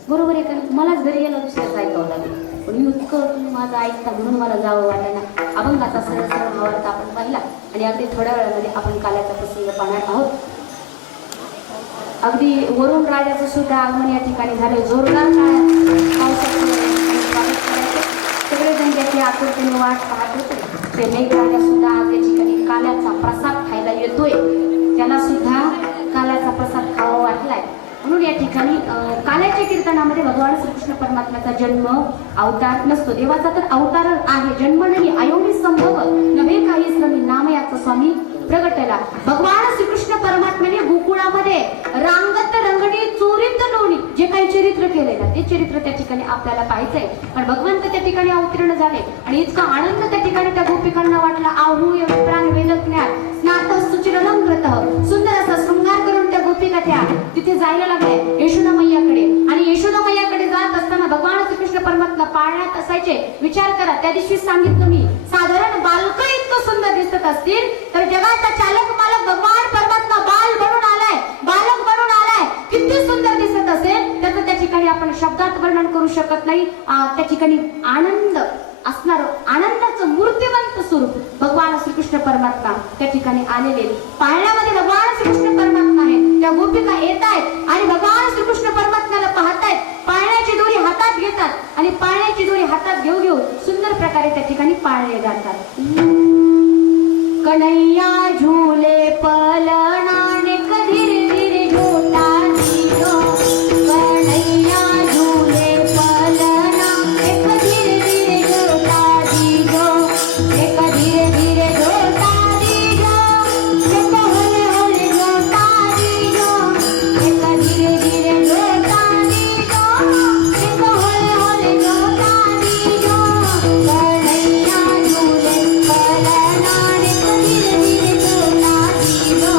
बरोबर आहे का? मलाच घरी गेला दुसऱ्याच ऐकावं लागेल, पण इतकं तुम्ही माझं ऐकता म्हणून मला जावं वाटेना. अभंगाचा सरळ सरळ भावार्थ आपण पाहिला आणि अगदी थोड्या वेळामध्ये आपण काल्याचा प्रसंग पाहणार आहोत. अगदी वरुण राजाचं सुद्धा आगमन या ठिकाणी झाले. जोरदार पावसाचं स्वागत करायचं. सगळेजण त्याची आतुरतेने वाट पाहत होते. ते मेघराजा सुद्धा आज या ठिकाणी काल्याचा प्रसाद खायला येतोय. त्याला सुद्धा काल्याचा प्रसाद खावा वाटलाय. म्हणून या ठिकाणी काल्याच्या कीर्तनामध्ये भगवान श्रीकृष्ण परमात्म्याचा जन्म अवतार नसतो. देवाचा तर अवतार आहे, जन्म नाही. अयोनी संभव नव्हे काही श्रमी नाम याचा स्वामी प्रगटला. भगवान श्रीकृष्ण परमात्म्याने गोकुळामध्ये रांगत रंगणी चोरीत लोणी जे काही चरित्र केले ना ते चरित्र त्या ठिकाणी आपल्याला पाहायचंय. पण भगवंत त्या ठिकाणी अवतीर्ण झाले आणि इतका आनंद त्या ठिकाणी त्या गोपिकांना वाटला. आहूय प्राण वेदज्ञान स्नात सुचिरलंकृतः, सुंदर असा शृंगार करून त्या गोपिका त्या तिथे जायला लागले यशोदा मैयाकडे. आणि यशोदा मैयाकडे जात असताना भगवान श्रीकृष्ण परमात्मा पाळण्यात असायचे. विचार करा, त्या दिवशी सांगितलं मी, साधारण बालक इतकं सुंदर दिसत असतील तर जगाचा चालक मालक भगवान परमात्मा बाल बनून आलाय, बालक बनून आलाय, किती सुंदर दिसत असेल त्याचं त्या ठिकाणी आपण शब्दात वर्णन करू शकत नाही. त्या ठिकाणी आनंद असणार, आनंदाचं परमात्मा त्या ठिकाणी आलेले. पाळण्यामध्ये भगवान श्रीकृष्ण परमात्मा आहे. त्या गोपिका येत आहेत आणि भगवान श्रीकृष्ण परमात्म्याला पाहतायत. पाळण्याची दोरी हातात घेतात आणि पाळण्याची दोरी हातात घेऊ घेऊ सुंदर प्रकारे त्या ठिकाणी पाळले जातात. कन्हैया झूले पलनाने धीरे धीरे झूटा दीजो. कन्हैया झूले पलना एक धीरे धीरे झूटा दीजो. एक धीरे धीरे झूटा दीजो. एक होले होले झूटा दीजो. एक धीरे धीरे झूटा दीजो. एक होले होले झूटा दीजो. कन्हैया झूले पलनाने धीरे धीरे झूटा दीजो.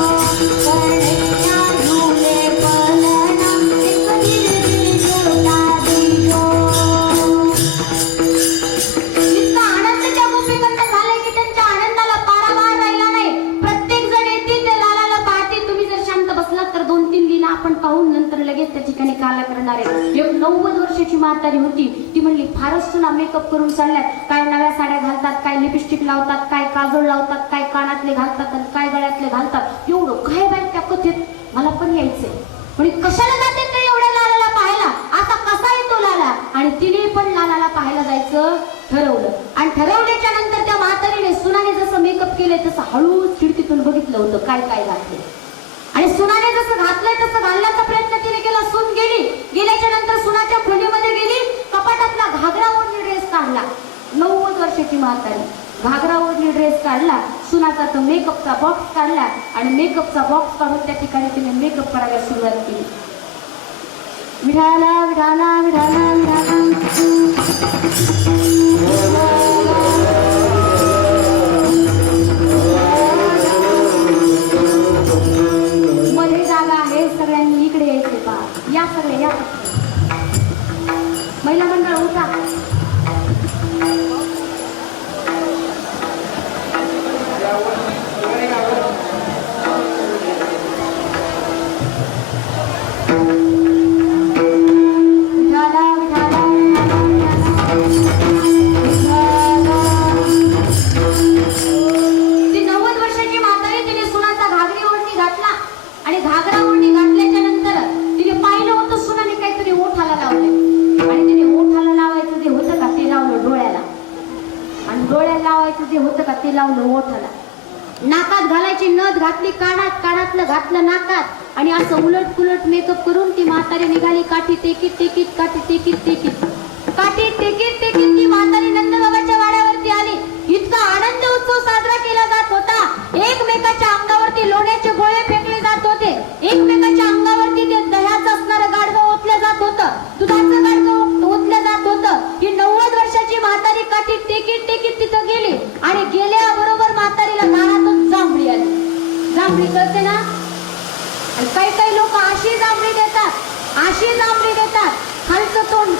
कन्हैया झूले पलना एक धीरे धीरे झूटा दीजो. इतका आनंद त्या गोपीकांना झालाय की त्यांच्या आनंदाला पारावार राहिला नाही. प्रत्येक जण येतील ते लालाला पाहतील. तुम्ही जर शांत बसलात तर 2-3 लीला आपण पाहून नंतर लगेच त्या ठिकाणी काला करणार आहे. एक 90 वर्षाची म्हातारी होती. ती म्हणली फारच तुला मेकअप करून चालल्यात. काय नव्या साड्या घालतात, काय लिपस्टिक लावतात, काय काजळ लावतात, काय कानातले घालतात आणि काय गळ्यातले घालतात. एवढं काय बाई त्या कथेत मला पण यायचंय. म्हणजे कशाला जाते ते एवढ्या लालाला पाहायला. आता कसा येतो लाला. आणि तिने पण लालाला पाहायला जायचं ठरवलं. आणि ठरवल्याच्या नंतर त्या म्हातारीने सुनाने जसं मेकअप केलंय तसं हळूच खिडकीतून बघितलं होतं काय काय घातले. आणि सुनाने जसं घातलंय तसं घालण्याचा प्रयत्न तिने केला. सून गेली. गेल्याच्या नंतर सुनाच्या खोलीमध्ये गेली. कपाटातला घागरा ओढणी ड्रेस काढला. 90 वर्षाची म्हातारी घागरा ओढणी ड्रेस काढला. सुनाचा तो मेकअपचा बॉक्स काढला आणि मेकअपचा बॉक्स काढून त्या ठिकाणी तिने मेकअप करायला सुरुवात केली. विढाला विढाला विढाला विढाला. मध्ये जागा आहे. सगळ्यांनी इकडे यायचे पहा. या सगळे या. महिला मंडळ उठा. विठाला, विठाला, ती 90 वर्षाची म्हातारी तिने सुनाचा घागरी ओढणी घातला आणि घागरा ओढणी घातल्याच्या नंतर तिने पाहिलं होतं सुनाने काहीतरी ओठाला लावले. आणि तिने ओठाला लावायचं जे होतं का ते लावलं डोळ्याला. आणि डोळ्याला लावायचं जे होतं का ते लावलं ओठाला. नाकात घालायची नथ घातली कानात. कानातलं घातलं नाकात. आणि असं उलट पुलट मेकअप करून ती म्हातारी निघाली. काठी टेकीत टेकीत काठी टेकीत टेकीत काठी टेकीत टेकीत ती म्हातारी नंदबाबाच्या वाड्यावरती आली. इतका आनंद उत्सव साजरा केला जात होता. एकमेकाच्या अंगावरती लोण्याचे गोळे फेकले जात होते. एकमेकाच्या अंगावरती ते दह्याचं असणारं गाडगं ओतलं जात होतं. दुधाचं गाडगं ओतलं जात होतं. ही 90 वर्षाची म्हातारी काठी टेकीत टेकीत तिथं गेली. आणि गेल्याबरोबर म्हातारीला दारातून जांभळी आली. जांभळी कळते ना. आणि काही काही लोक अशी जांभळी देतात. अशी जांभळी देतात. खालचं तोंड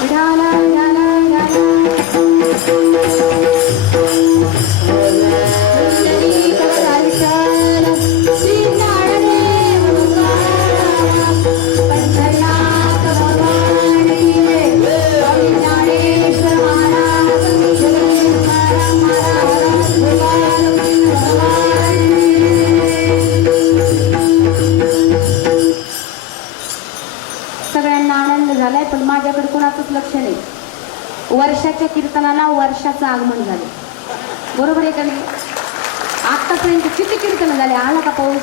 विढाला विढाला सगळ्यांना आनंद झालाय. पण माझ्याकडे कोणाचंच लक्ष नाही. वर्षाच्या कीर्तनाला वर्षाचं आगमन झालं. बरोबर आहे का नाही. आतापर्यंत किती कीर्तन झाले. आला का पाऊस.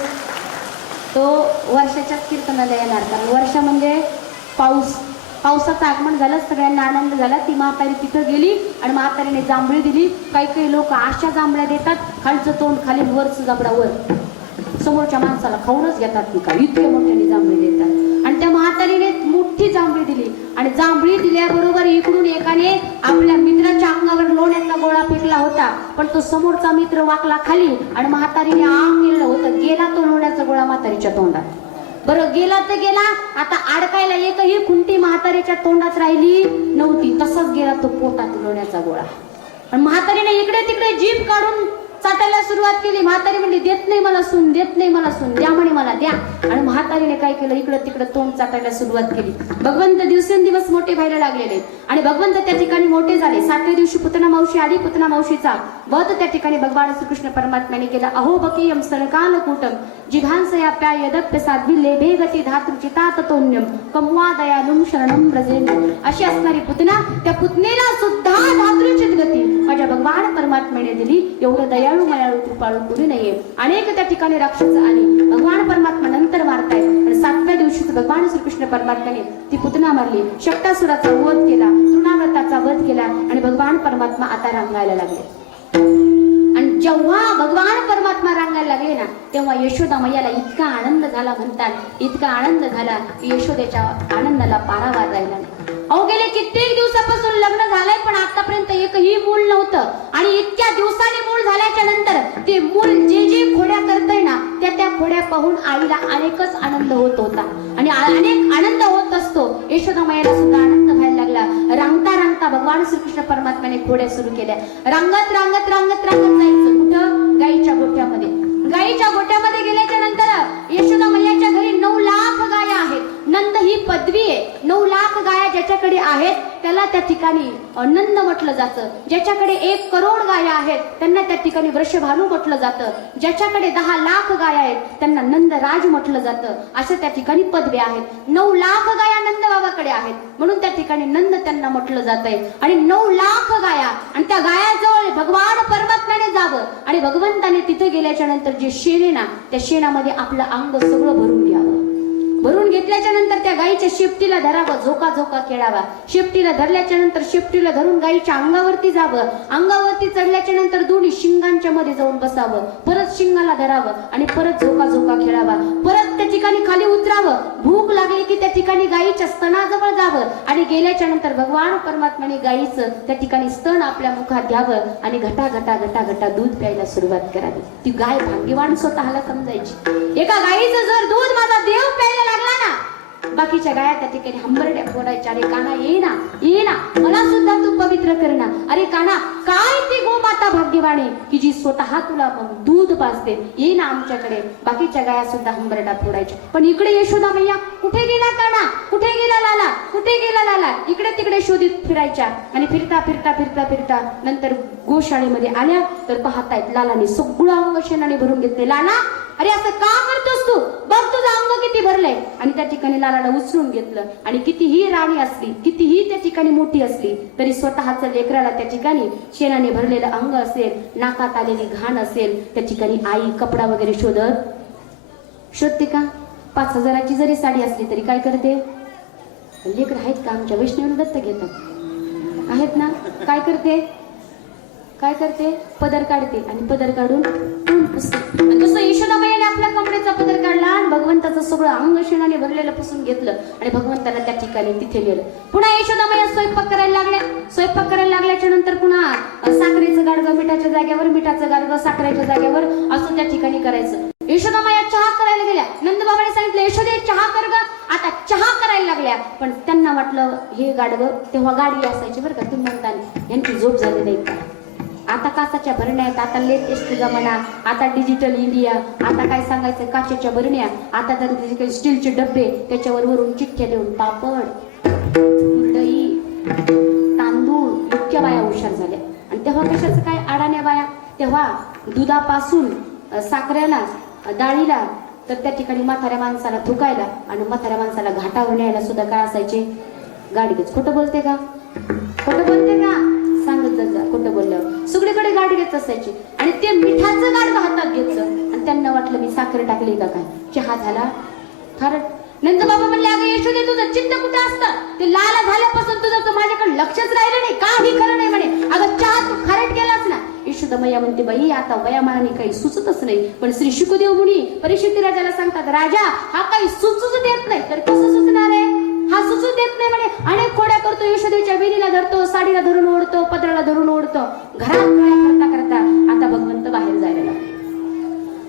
तो वर्षाच्याच कीर्तनाला येणार. कारण वर्ष म्हणजे पाऊस. पावसाचं आगमन झालं. सगळ्यांना आनंद झाला. ती म्हातारी तिथं गेली आणि म्हातारीने जांभळी दिली. काही काही लोक अशा जांभळ्या देतात. खालचं तोंड खाली वरचं जांभळा वर. समोरच्या माणसाला खाऊनच घेतात ती का. इतके मोठ्याने जांभळी देतात. आणि त्या म्हातारीने मोठी जांभळी दिली. आणि जांभळी दिल्याबरोबर इकडून एकाने आपल्या मित्राच्या अंगावर लोण्याचा गोळा फेकला होता. पण तो समोरचा मित्र वाकला खाली आणि म्हातारीने आग केलं होतं. गेला तो लोण्याचा गोळा म्हातारीच्या तोंडात. बरं गेला तर गेला, आता अडकायला एकही खुंटी म्हातारीच्या तोंडात राहिली नव्हती. तसाच गेला तो पोटात लोण्याचा गोळा. पण म्हातारीने इकडे तिकडे जीभ काढून चाटायला सुरुवात केली. म्हातारी म्हणली देत नाही मला सून, देत नाही मला सून, द्या म्हणे मला द्या. आणि म्हातारीने काय केलं, इकडं तिकडं तोंड चाटायला सुरुवात केली. भगवंत दिवसेंदिवस मोठे व्हायला लागलेले आणि भगवंत त्या ठिकाणी मोठे झाले. 7व्या दिवशी पुतना मावशी आली. पुतना मावशीचा वध त्या ठिकाणी भगवान श्रीकृष्ण परमात्म्याने केला. अहो बकीयम सनकान कूटम जिघांसया प्यायदप्य साध्वी लेभे गती धातृचितात तोन्यम कमवा दयालुम शरणम ब्रजेन. अशी असणारी पुतना, त्या पुतनेला सुद्धा धातृचित गती माझ्या भगवान परमात्म्याने दिली. एवढं दयाळू मयाळू कृपाळू कोणी नाहीये. अनेक त्या ठिकाणी राक्षस आली, भगवान परमात्मा नंतर मारताय. आणि 7व्या दिवशी भगवान श्रीकृष्ण परमात्म्याने ती पुतना मारली. शक्तासुराचा वध केला, तृणाव्रताचा वध केला आणि भगवान परमात्मा आता रांगायला लागले. आणि जेव्हा भगवान परमात्मा रांगायला लागले ना, तेव्हा यशोदा मैयाला इतका आनंद झाला, म्हणतात इतका आनंद झाला की यशोदेच्या आनंदाला पारावार राहिला नाही. अहो गेले कित्येक दिवसापासून लग्न झालंय पण आतापर्यंत एकही मूल नव्हतं. आणि इतक्या दिवसांनी मूल झाल्याच्या नंतर ते मूल जे जे खोड्या करतय ना, त्या खोड्या पाहून आईला अनेकच आनंद होत होता आणि अनेक आनंद होत असतो. यशोदा मैयाला सुद्धा आनंद व्हायला लागला. रांगता रांगता भगवान श्रीकृष्ण परमात्म्याने खोड्या सुरू केल्या. रांगत रांगत रांगत रांगत जायचं कुठं, गाईच्या गोठ्यामध्ये. गाईच्या गोठ्यामध्ये गेल्याच्या नंतर यशोदा मैयाच्या घरी 9 लाख गाया आहेत. नंद ही पदवी आहे. 9 लाख गाया ज्याच्याकडे आहेत त्याला त्या ठिकाणी नंद म्हटलं जातं. ज्याच्याकडे 1 करोड गाया आहेत त्यांना त्या ठिकाणी वृषभानू म्हटलं जातं. ज्याच्याकडे 10 लाख गाया आहेत त्यांना नंदराज म्हटलं जातं. अशा त्या ठिकाणी पदवी आहेत. 9 लाख गाया नंद बाबाकडे आहेत म्हणून त्या ठिकाणी नंद त्यांना म्हटलं जातंय. आणि 9 लाख गाया आणि त्या गायाजवळ भगवान परमात्म्याने जावं आणि भगवंताने तिथे गेल्याच्या नंतर जे शेण आहे ना, त्या शेणामध्ये आपलं अंग सगळं भरून घ्यावं. भरून घेतल्याच्या नंतर त्या गाईच्या शेपटीला धरावं, झोका झोका खेळावा. शेपटीला धरल्याच्या नंतर शेपटीला धरून गाईच्या अंगावरती जावं. अंगावरती चढल्याच्या नंतर दोन्ही शिंगांच्या मध्ये जाऊन बसावं. परत शिंगाला धरावं आणि परत झोका झोका खेळावा. परत त्या ठिकाणी खाली उतरावं. भूक लागली की त्या ठिकाणी गाईच्या स्तनाजवळ जावं आणि गेल्याच्या नंतर भगवान परमात्म्याने गाईचं त्या ठिकाणी स्तन आपल्या मुखात घ्यावं आणि घटा घटा घटा घटा दूध प्यायला सुरुवात करावी. ती गाय भाग्यवान स्वतःला समजायची. एका गाईचं जर दूध माझा देव प्यायला लागला ना, बाकीच्या गाया त्या ठिकाणी हंबरड्या फोडायच्या. अरे काना ये ना, ये ना, मला सुद्धा तू पवित्र कर ना. अरे काना काय ती गोमाता भाग्यवाने की जी स्वतः तुला दूध पाजते, ये ना आमच्याकडे. बाकीच्या गाया सुद्धा हंबरड्या फोडायच्या. पण इकडे यशोदा मैया कुठे गेला काना, कुठे गेला लाला, कुठे गेला लाला, इकडे तिकडे शोधित फिरायच्या. आणि फिरता फिरता फिरता फिरता नंतर गोशाळेमध्ये आल्या तर पाहतायत लालाने सगळं अंग शेणाने भरून घेतले. लाला अरे असं का करतोस तू, बघ तुझं अंग किती भरलंय. आणि त्या ठिकाणी लालाला उचलून घेतलं. आणि कितीही राणी असली, कितीही त्या ठिकाणी मोठी असली तरी स्वतःच लेकराला त्या ठिकाणी शेणाने भरलेलं अंग असेल, नाकात आलेली घाण असेल, त्या ठिकाणी आई कपडा वगैरे शोधते का? 5,000ची जरी साडी असली तरी काय करते? लेकर आहेत का आमच्या वैष्णवी दत्त घेतात आहेत ना, काय करते? काय करते? पदर काढते आणि पदर काढून तोंड पुसते. तसं यशोदा मैयाने आपल्या कमरेचा पदर काढला आणि भगवंताचं सगळं अंग शेणाने भरलेलं पुसून घेतलं आणि भगवंताला त्या ठिकाणी तिथे नेलं. पुन्हा यशोदा मैया स्वयंपाक करायला लागल्या. स्वयंपाक करायला लागल्याच्या नंतर पुन्हा साखरेचं गाडगं मिठाच्या जागेवर, मिठाचं गाडगं साखरेच्या जागेवर असं त्या ठिकाणी करायचं. यशोदा मैया चहा करायला गेल्या. नंदबाबाने सांगितलं यशोदे चहा कर ग. आता चहा करायला लागल्या. पण त्यांना वाटलं हे गाडगं, तेव्हा गाडी असायची बरं का, तुम्ही म्हणता यांची झोप झाली नाही का. आता काचाच्या भरण्या आहेत, आता लेटेस्ट जमाना, आता डिजिटल इंडिया, आता काय सांगायचं काचेच्या भरण्या, आता तर स्टीलचे डब्बे, त्याच्यावर वरून चिठ्ठ्या देऊन पापड, दही, तांदूळ, इतक्या बाया हुशार झाल्या. आणि तेव्हा कशाचं काय अडाण्या बाया, तेव्हा दुधापासून साखरेला, डाळीला, तर त्या ठिकाणी म्हाताऱ्या माणसाला थुकायला आणि म्हाताऱ्या माणसाला घाटावर न्यायला सुद्धा काय असायचे? गाडगेच. खोटं बोलते का? खोटं बोलते का? सांगत जा खोटं बोलल्यावर. सगळीकडे गाडगेच असायचे. आणि ते मिठाचं गाडगं हातात घेतलं आणि त्यांना वाटलं मी साखर टाकली का काय. चहा झाला खारट. नंतर बाबा म्हणले अगं यशोदे तुझं चित्त कुठं असतं? ते लाला झाल्यापासून तुझं तर माझ्याकडे लक्षच राहिलं नाही, काही खरं नाही म्हणे. अगं चहा तू खारट केलाच ना. यशोदा मैया म्हणते बाई आता वयामानाने काही सुचतच नाही. पण श्री शुकदेव मुनी परीक्षित राजाला सांगतात राजा हा काही सुचूच देत नाही. तर कसं सुचणार आहे? हा सुचू देत नाही म्हणे. अनेक खोड्या करतो, यशोदेच्या वेणीला धरतो, साडीला धरून ओढतो, पदराला धरून ओढतो. घरात खोड्या करता करता आता भगवंत बाहेर जायला लागले.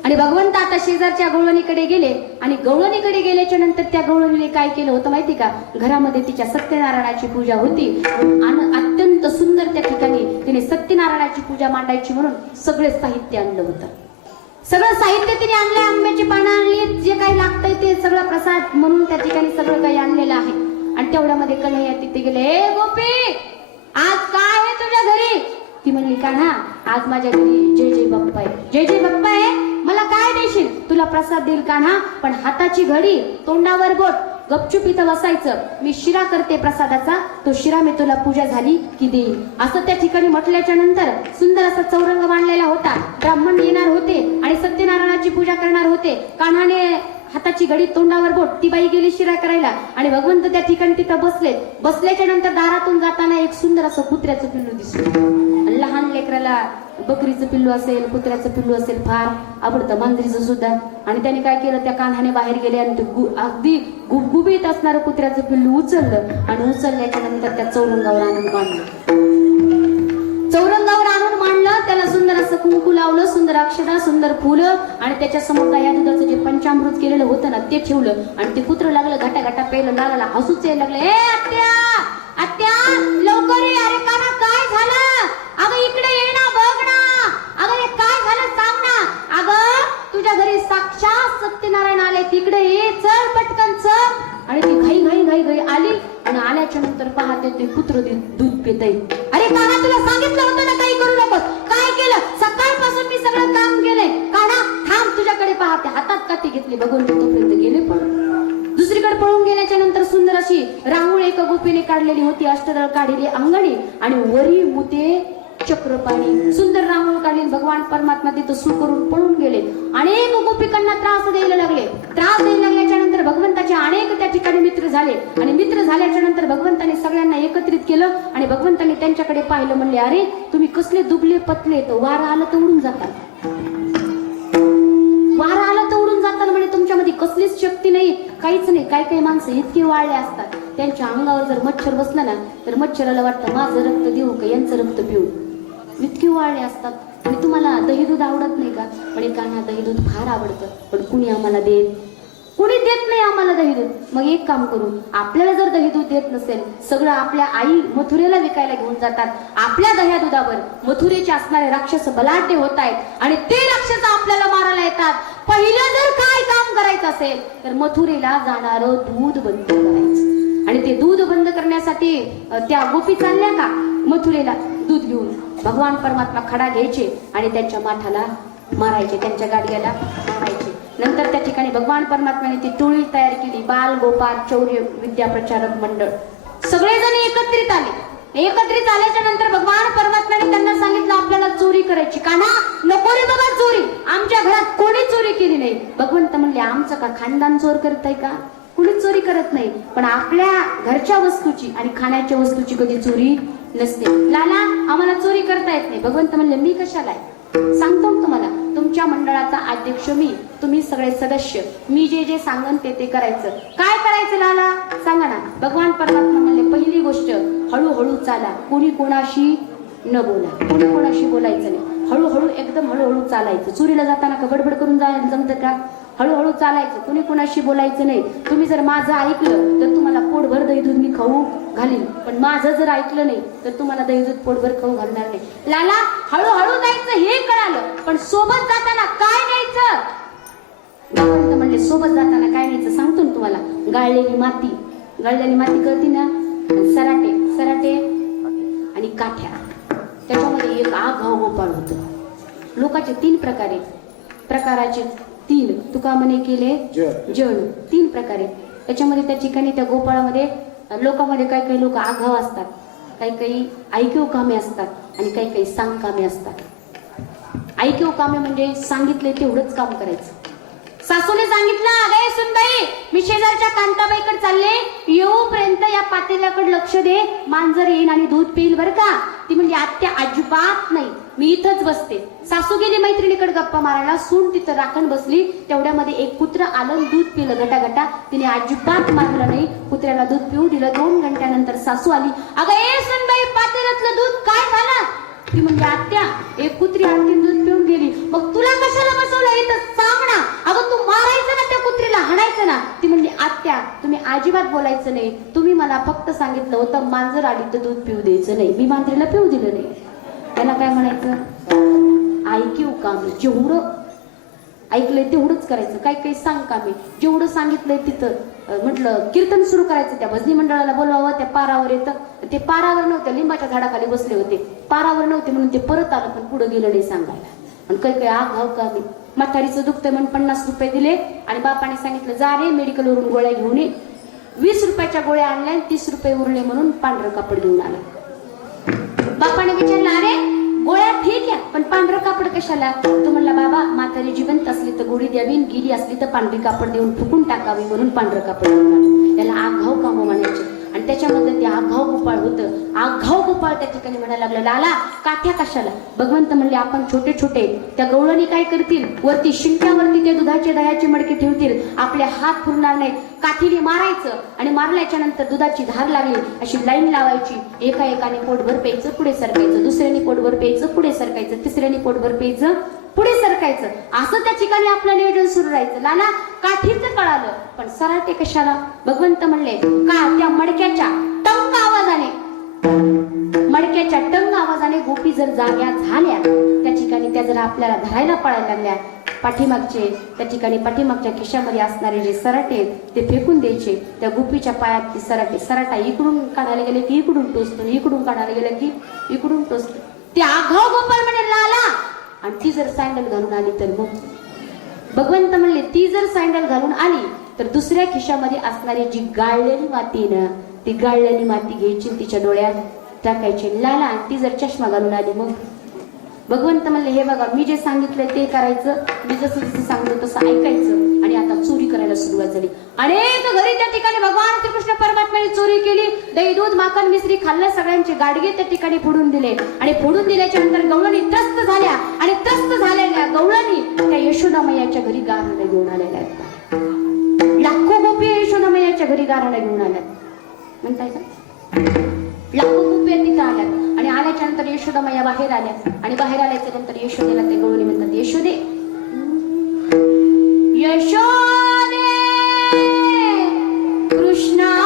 आणि भगवंत आता शेजारच्या गवळणीकडे गेले आणि गवळणीकडे गेल्याच्या नंतर त्या गवळणीने काय केलं होतं माहिती का? घरामध्ये तिच्या सत्यनारायणाची पूजा होती आणि अत्यंत सुंदर त्या ठिकाणी तिने सत्यनारायणाची पूजा मांडायची म्हणून सगळे साहित्य आणलं होतं. सगळं साहित्य तिने आणलंय, आंब्याची पानं आणली, जे काही लागतंय ते सगळं प्रसाद म्हणून त्या ठिकाणी सगळं काही आणलेलं आहे. आणि तेवढ्यामध्ये कन्हैया तिथे गेले. ए गोपी, आज काय आहे तुझ्या घरी? ती म्हणली का ना, आज माझ्या घरी जय जय बाप्पा आहे. जय जय बाप्पा आहे, मला काय देशील? तुला प्रसाद देईल का ना, पण हाताची घडी, तोंडावर बोट, गपचूप इथं बसायचं. मी शिरा करते प्रसादाचा, तो शिरा मी तुला पूजा झाली की देईल. असं त्या ठिकाणी म्हटल्याच्या नंतर सुंदर असा चौरंग मांडलेला होता. ब्राह्मण येणार होते आणि सत्यनारायणाची पूजा करणार होते. कान्हाने हाताची घडी, तोंडावर बोट, ती बाई गेली शिरा करायला आणि भगवंत त्या ठिकाणी तिथं बसले. बसल्याच्या नंतर दारातून जाताना एक सुंदर असं कुत्र्याचं पिल्लू दिसलं. लहान लेकराला बकरीचं पिल्लू असेल, कुत्र्याचं पिल्लू असेल, फार आवडतं, मांजरीचं सुद्धा. आणि त्याने काय केलं, त्या कान्हाने बाहेर गेले आणि ते अगदी गुबगुबीत असणारं कुत्र्याचं पिल्लू उचललं आणि उचलल्याच्या नंतर त्या चौरंगावर आणून मांडलं. चौरंगावर आणून मांडलं, त्याला सुंदर असं कुंकू लावलं, सुंदर अक्षता, सुंदर फुलं आणि त्याच्या समोर या दुधाचं जे पंचामृत केलेलं होतं ना ते ठेवलं. आणि ते कुत्र लागलं घाटा घाटा प्यायला, लाला हसूच यायला लागलं. ए आत्या, आत्या लवकर ये. अरे काना काय झालं? अगं इकडे ये ना, बघ ना. अगं हे काय झालं सांग ना. अगं तुझ्या घरी साक्षात सत्यनारायण आले, तिकडे ये, चल पटकन चल. आणि ती घाई घाई घाई घाई आली आणि आल्याच्या नंतर पाहते ते कुत्र दूध पितय. अरे काना तुला सांगितलं होतं ना काही करू नकोस, काय केलं? सकाळपासून मी सगळं काम केलंय. काना थांब, तुझ्याकडे पाहते. हातात काठी घेतली, बघून तोपर्यंत गेले पळून. दुसरीकडे पळून गेल्याच्या नंतर सुंदर अशी रांगोळी एका गोपीने काढलेली होती, अष्टदळ काढलेली अंगणी आणि वरी मुते चक्रपाणी, सुंदर रांगोळी काढली. भगवान परमात्मा तिथं सु करून पळून गेले. अनेक गोपिकांना त्रास द्यायला लागले. त्रास द्यायला लागल्याच्या नंतर भगवंताचे अनेक त्या ठिकाणी मित्र झाले आणि मित्र झाल्याच्या नंतर भगवंताने सगळ्यांना एकत्रित केलं आणि भगवंताने त्यांच्याकडे पाहिलं. म्हणले, अरे तुम्ही कसले दुबले पतले, तर वारा आलं तर उडून जातात, वारा आलं तर उडून जातात. म्हणजे तुमच्यामध्ये कसलीच शक्ती नाही, काहीच नाही. काही काही माणसं इतके वाळले असतात, त्यांच्या अंगावर जर मच्छर बसला ना तर मच्छराला वाटतं माझं रक्त देऊ का यांचं रक्त पिऊ, इतके वाळले असतात. आणि तुम्हाला दही दूध आवडत नाही का? म्हणे कान्हा दही दूध फार आवडतं, पण कुणी आम्हाला देत, कुणी देत नाही आम्हाला दही दूध. मग एक काम करू, आपल्याला जर दही दूध देत नसेल, सगळं आपल्या आई मथुरेला विकायला घेऊन जातात. आपल्या दह्या दुधावर मथुरेचे असणारे राक्षस बलाढ्य होत आहेत आणि ते राक्षस आपल्याला मारायला येतात. पहिलं जर काय काम करायचं असेल तर मथुरेला जाणारं दूध बंद करायचं. आणि ते दूध बंद करण्यासाठी त्या गोपी चालल्या का मथुरेला दूध घेऊन. भगवान परमात्मा खडा घ्यायचे आणि त्यांच्या माठाला मारायचे, त्यांच्या गाडग्याला मारायचे. नंतर त्या ठिकाणी भगवान परमात्म्याने ती टोळी तयार केली, बाल गोपाळ चौर्य विद्या प्रचारक मंडळ. सगळेजण एकत्रित आले. एकत्रित आल्याच्या नंतर भगवान परमात्म्याने त्यांना सांगितलं आपल्याला चोरी करायची. का ना, नको रे बाबा चोरी, आमच्या घरात कोणी चोरी केली नाही. भगवंत म्हणले, आमचं का खानदान चोर करत आहे का? कुणीच चोरी करत नाही, पण आपल्या घरच्या वस्तूची आणि खाण्याच्या वस्तूची कधी चोरी नसते. लाला आम्हाला चोरी करता येत नाही. भगवंत म्हणले, मी कशाला आहे? सांगतो तुम्हाला, तुमच्या मंडळाचा अध्यक्ष मी, तुम्ही सगळे सदस्य, मी जे जे सांगन ते करायचं. काय करायचं लाला सांगा ना. भगवान परमात्मा म्हणले, पहिली गोष्ट हळूहळू चाला, कोणी कोणाशी न बोला, कोणी कोणाशी बोलायचं नाही, हळूहळू एकदम हळूहळू चालायचं. चोरीला जाताना का बडबड करून जायला जमतं का? हळूहळू चालायचं, कोणी कोणाशी बोलायचं नाही. तुम्ही जर माझं ऐकलं तर तुम्हाला पोटभर दही दूध मी खाऊ घालीन, पण माझं जर ऐकलं नाही तर तुम्हाला दही दूध पोटभर खाऊ घालणार नाही. लाला हळूहळू जायचं हे कळालं, पण सोबत जाताना काय न्यायचं? भगवंत म्हणले, सोबत जाताना काय न्यायचं सांगतो ना तुम्हाला. गाळलेली माती, गाळलेली माती कळती ना, सराटे, सराटे आणि काठ्या. त्याच्यामध्ये एक आघाव गोपाळ होतं. लोकांचे 3 प्रकाराचे 3 तुका म्हणे केले जण, 3 प्रकारे. त्याच्यामध्ये त्या ठिकाणी त्या गोपाळामध्ये लोकांमध्ये काही काही लोक आघाव असतात, काही काही ऐकीव कामे असतात आणि काही काही सांग कामे असतात. ऐकीव कामे म्हणजे सांगितले तेवढंच काम करायचं. सासूने सांगितलं, अगं सुनबाई मी शेजारच्या कांताबाईकडे चालले, येऊपर्यंत या पातेल्याकडे लक्ष दे, मांजर येईन आणि दूध पिईल बरं का. ती म्हणजे आत्या अजिबात नाही, मी इथंच बसते. सासू गेली मैत्रिणीकडे गप्पा मारायला, सून तिथं राखण बसली. तेवढ्यामध्ये एक कुत्र आलं, दूध पिलं गटागटा. तिने अजिबात मारलं नाही, कुत्र्याला दूध पिऊ दिलं. 2 घंट्यानंतर सासू आली, अगं सुनबाई पातेल्यातलं दूध काय झालं? ती म्हणजे आत्या एक कुत्री आणखी दूध पिऊन गेली. मग तुला कशाला बसवलं इथं सांग बोलायचं ना. ती म्हणली आत्या तुम्ही अजिबात बोलायचं नाही, तुम्ही मला फक्त सांगितलं होतं मांजर आली तर दूध पिऊ द्यायचं नाही, मी मांजरीला पिऊ दिलं नाही. त्याला काय म्हणायचं, ऐकीव का मी, जेवढं ऐकलंय तेवढंच करायचं, काही काही सांग का मी, जेवढं सांगितलंय तिथं म्हटलं कीर्तन सुरू करायचं. त्या भजनी मंडळाला बोलवावं, त्या पारावर येतं. ते पारावर नव्हत्या, लिंबाच्या झाडाखाली बसले होते, पारावर नव्हते म्हणून ते परत आलं, पण पुढे गेलं नाही सांगायला. आणि काही काही आग घाव का मी, म्हातारीचं दुखतंय म्हणून 50 रुपये दिले आणि बापाने सांगितलं जा रे मेडिकलवरून गोळ्या घेऊन ये. 20 रुपयाच्या गोळ्या आणल्या आणि 30 रुपये उरले म्हणून पांढरं कापड घेऊन आला. बापाने विचारलं अरे गोळ्या ठीक आहे पण पांढरं कापड कशाला? तो म्हणला बाबा म्हातारी जिवंत असली तर गोळी द्यावी, गेली असली तर पांढरी कापड देऊन फुकून टाकावी म्हणून पांढरं कापड घेऊन आलं. त्याला आघाव काम म्हणायचे. आणि त्याच्यामध्ये ते आघाव गोपाळ होतं. आघाव गोपाळ त्या ठिकाणी म्हणायला लागलं लाला काठ्या कशाला? भगवंत म्हणले आपण छोटे छोटे त्या गवळणी काय करतील, वरती शिंक्यावरती ते दुधाचे दह्याचे मडके ठेवतील, आपले हात फुरणार नाहीत, काठीने मारायचं आणि मारल्याच्या नंतर दुधाची धार लागली अशी लाईन लावायची. एका एकाने पोटभर प्यायचं पुढे सरकायचं, दुसऱ्याने पोटभर प्यायचं पुढे सरकायचं, तिसऱ्याने पोटभर प्यायचं पुढे सरकायचं. असं त्या ठिकाणी आपलं नियोजन सुरू राहायचं. लाला काठीचं कळालं पण सराटे कशाला? भगवंत म्हणले का त्या मडक्याच्या टंक आवाजाने, मडक्याच्या टंग आवाजाने गोपी जर जाग्या झाल्या त्या ठिकाणी त्या जर आपल्याला धरायला पळायला लागल्या, पाठीमागचे त्या ठिकाणी पाठीमागच्या खिशामध्ये असणारे जे सराटे ते फेकून द्यायचे. त्या गोपीच्या पायात ती सराटा इकडून काढायला गेले की इकडून टोचतो, इकडून काढायला गेलं की इकडून टोचतो. ते आघाव गोपाळ म्हणे लाला. आणि ती जर सँडल घालून आली तर मग भगवंत म्हणले ती जर सँडल घालून आली तर दुसऱ्या खिशामध्ये असणारी जी गाळलेली माती ना, ती गाळलेली माती घ्यायची तिच्या डोळ्यात टाकायची लाला. आणि ती जर चष्मा घालून आली मग भगवंत म्हणले हे बघा मी जे सांगितलं ते करायचं, मी जसं जसं सांगितलं तसं ऐकायचं. आणि आता चोरी करायला सुरुवात झाली. अनेक घरी त्या ठिकाणी भगवान श्रीकृष्ण परमात्म्याने चोरी केली. दही दूध माखन मिश्री खाल्लं, सगळ्यांचे गाडगे त्या ठिकाणी फोडून दिले. आणि फोडून दिल्याच्या नंतर गवळणी त्रस्त झाल्या आणि त्रस्त झालेल्या गवळणी त्या यशोदामय्याच्या घरी गाराणं घेऊन आलेल्या आहेत. लाखो गोपी यशोदामय्याच्या घरी गाराणं घेऊन आल्यात म्हणताय का? लाखो गोपी तिथं आल्यात आणि आल्याच्या नंतर यशोदामय्या बाहेर आल्या. आणि बाहेर आल्याच्या नंतर यशोदेला ते गवळणी म्हणतात यशोदे यशोदे कृष्णा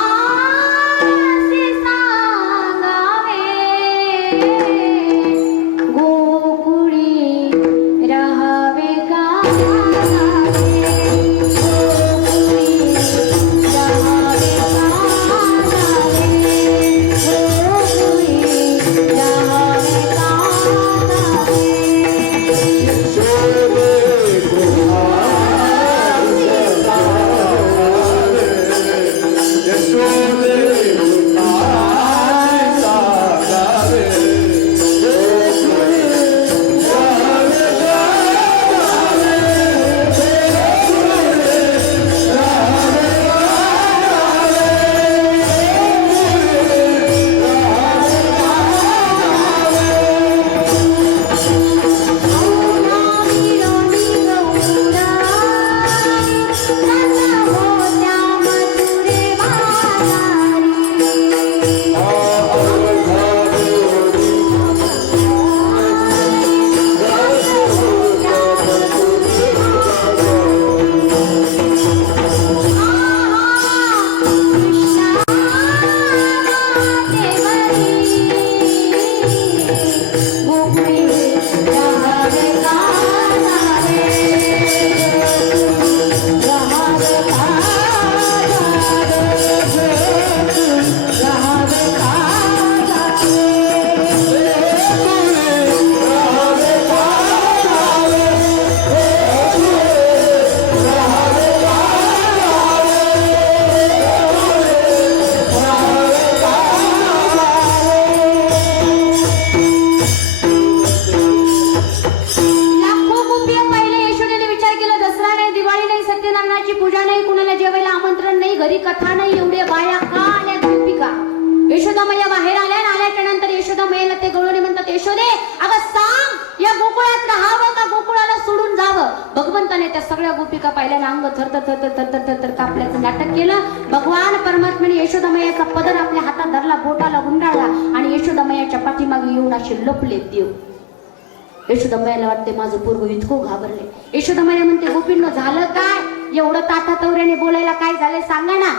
यशोदामय्या बाहेर आल्या. आल्याच्या नंतर यशोदामय्याला ते गवळणी म्हणतात यशोदे अगं सांग या गोकुळात राहावं का गोकुळाला सोडून जावं? भगवंताने त्या सगळ्या गोपिका पाहिल्यानं अंग थर थर थर थर थर थर कापल्याचं नाटक केलं. भगवान परमात्म्याने यशोदामय्याचा पदर आपल्या हातात धरला, बोटाला गुंडाळला आणि यशोदामय्याच्या पाठीमागे येऊन असे लपले देव. यशोदामय्याला वाटते माझं पोरगं इतकं घाबरले. यशोदामय्या म्हणते गोपींनो झालं काय? एवढं ताठातवऱ्याने बोलायला काय झालंय सांगा ना.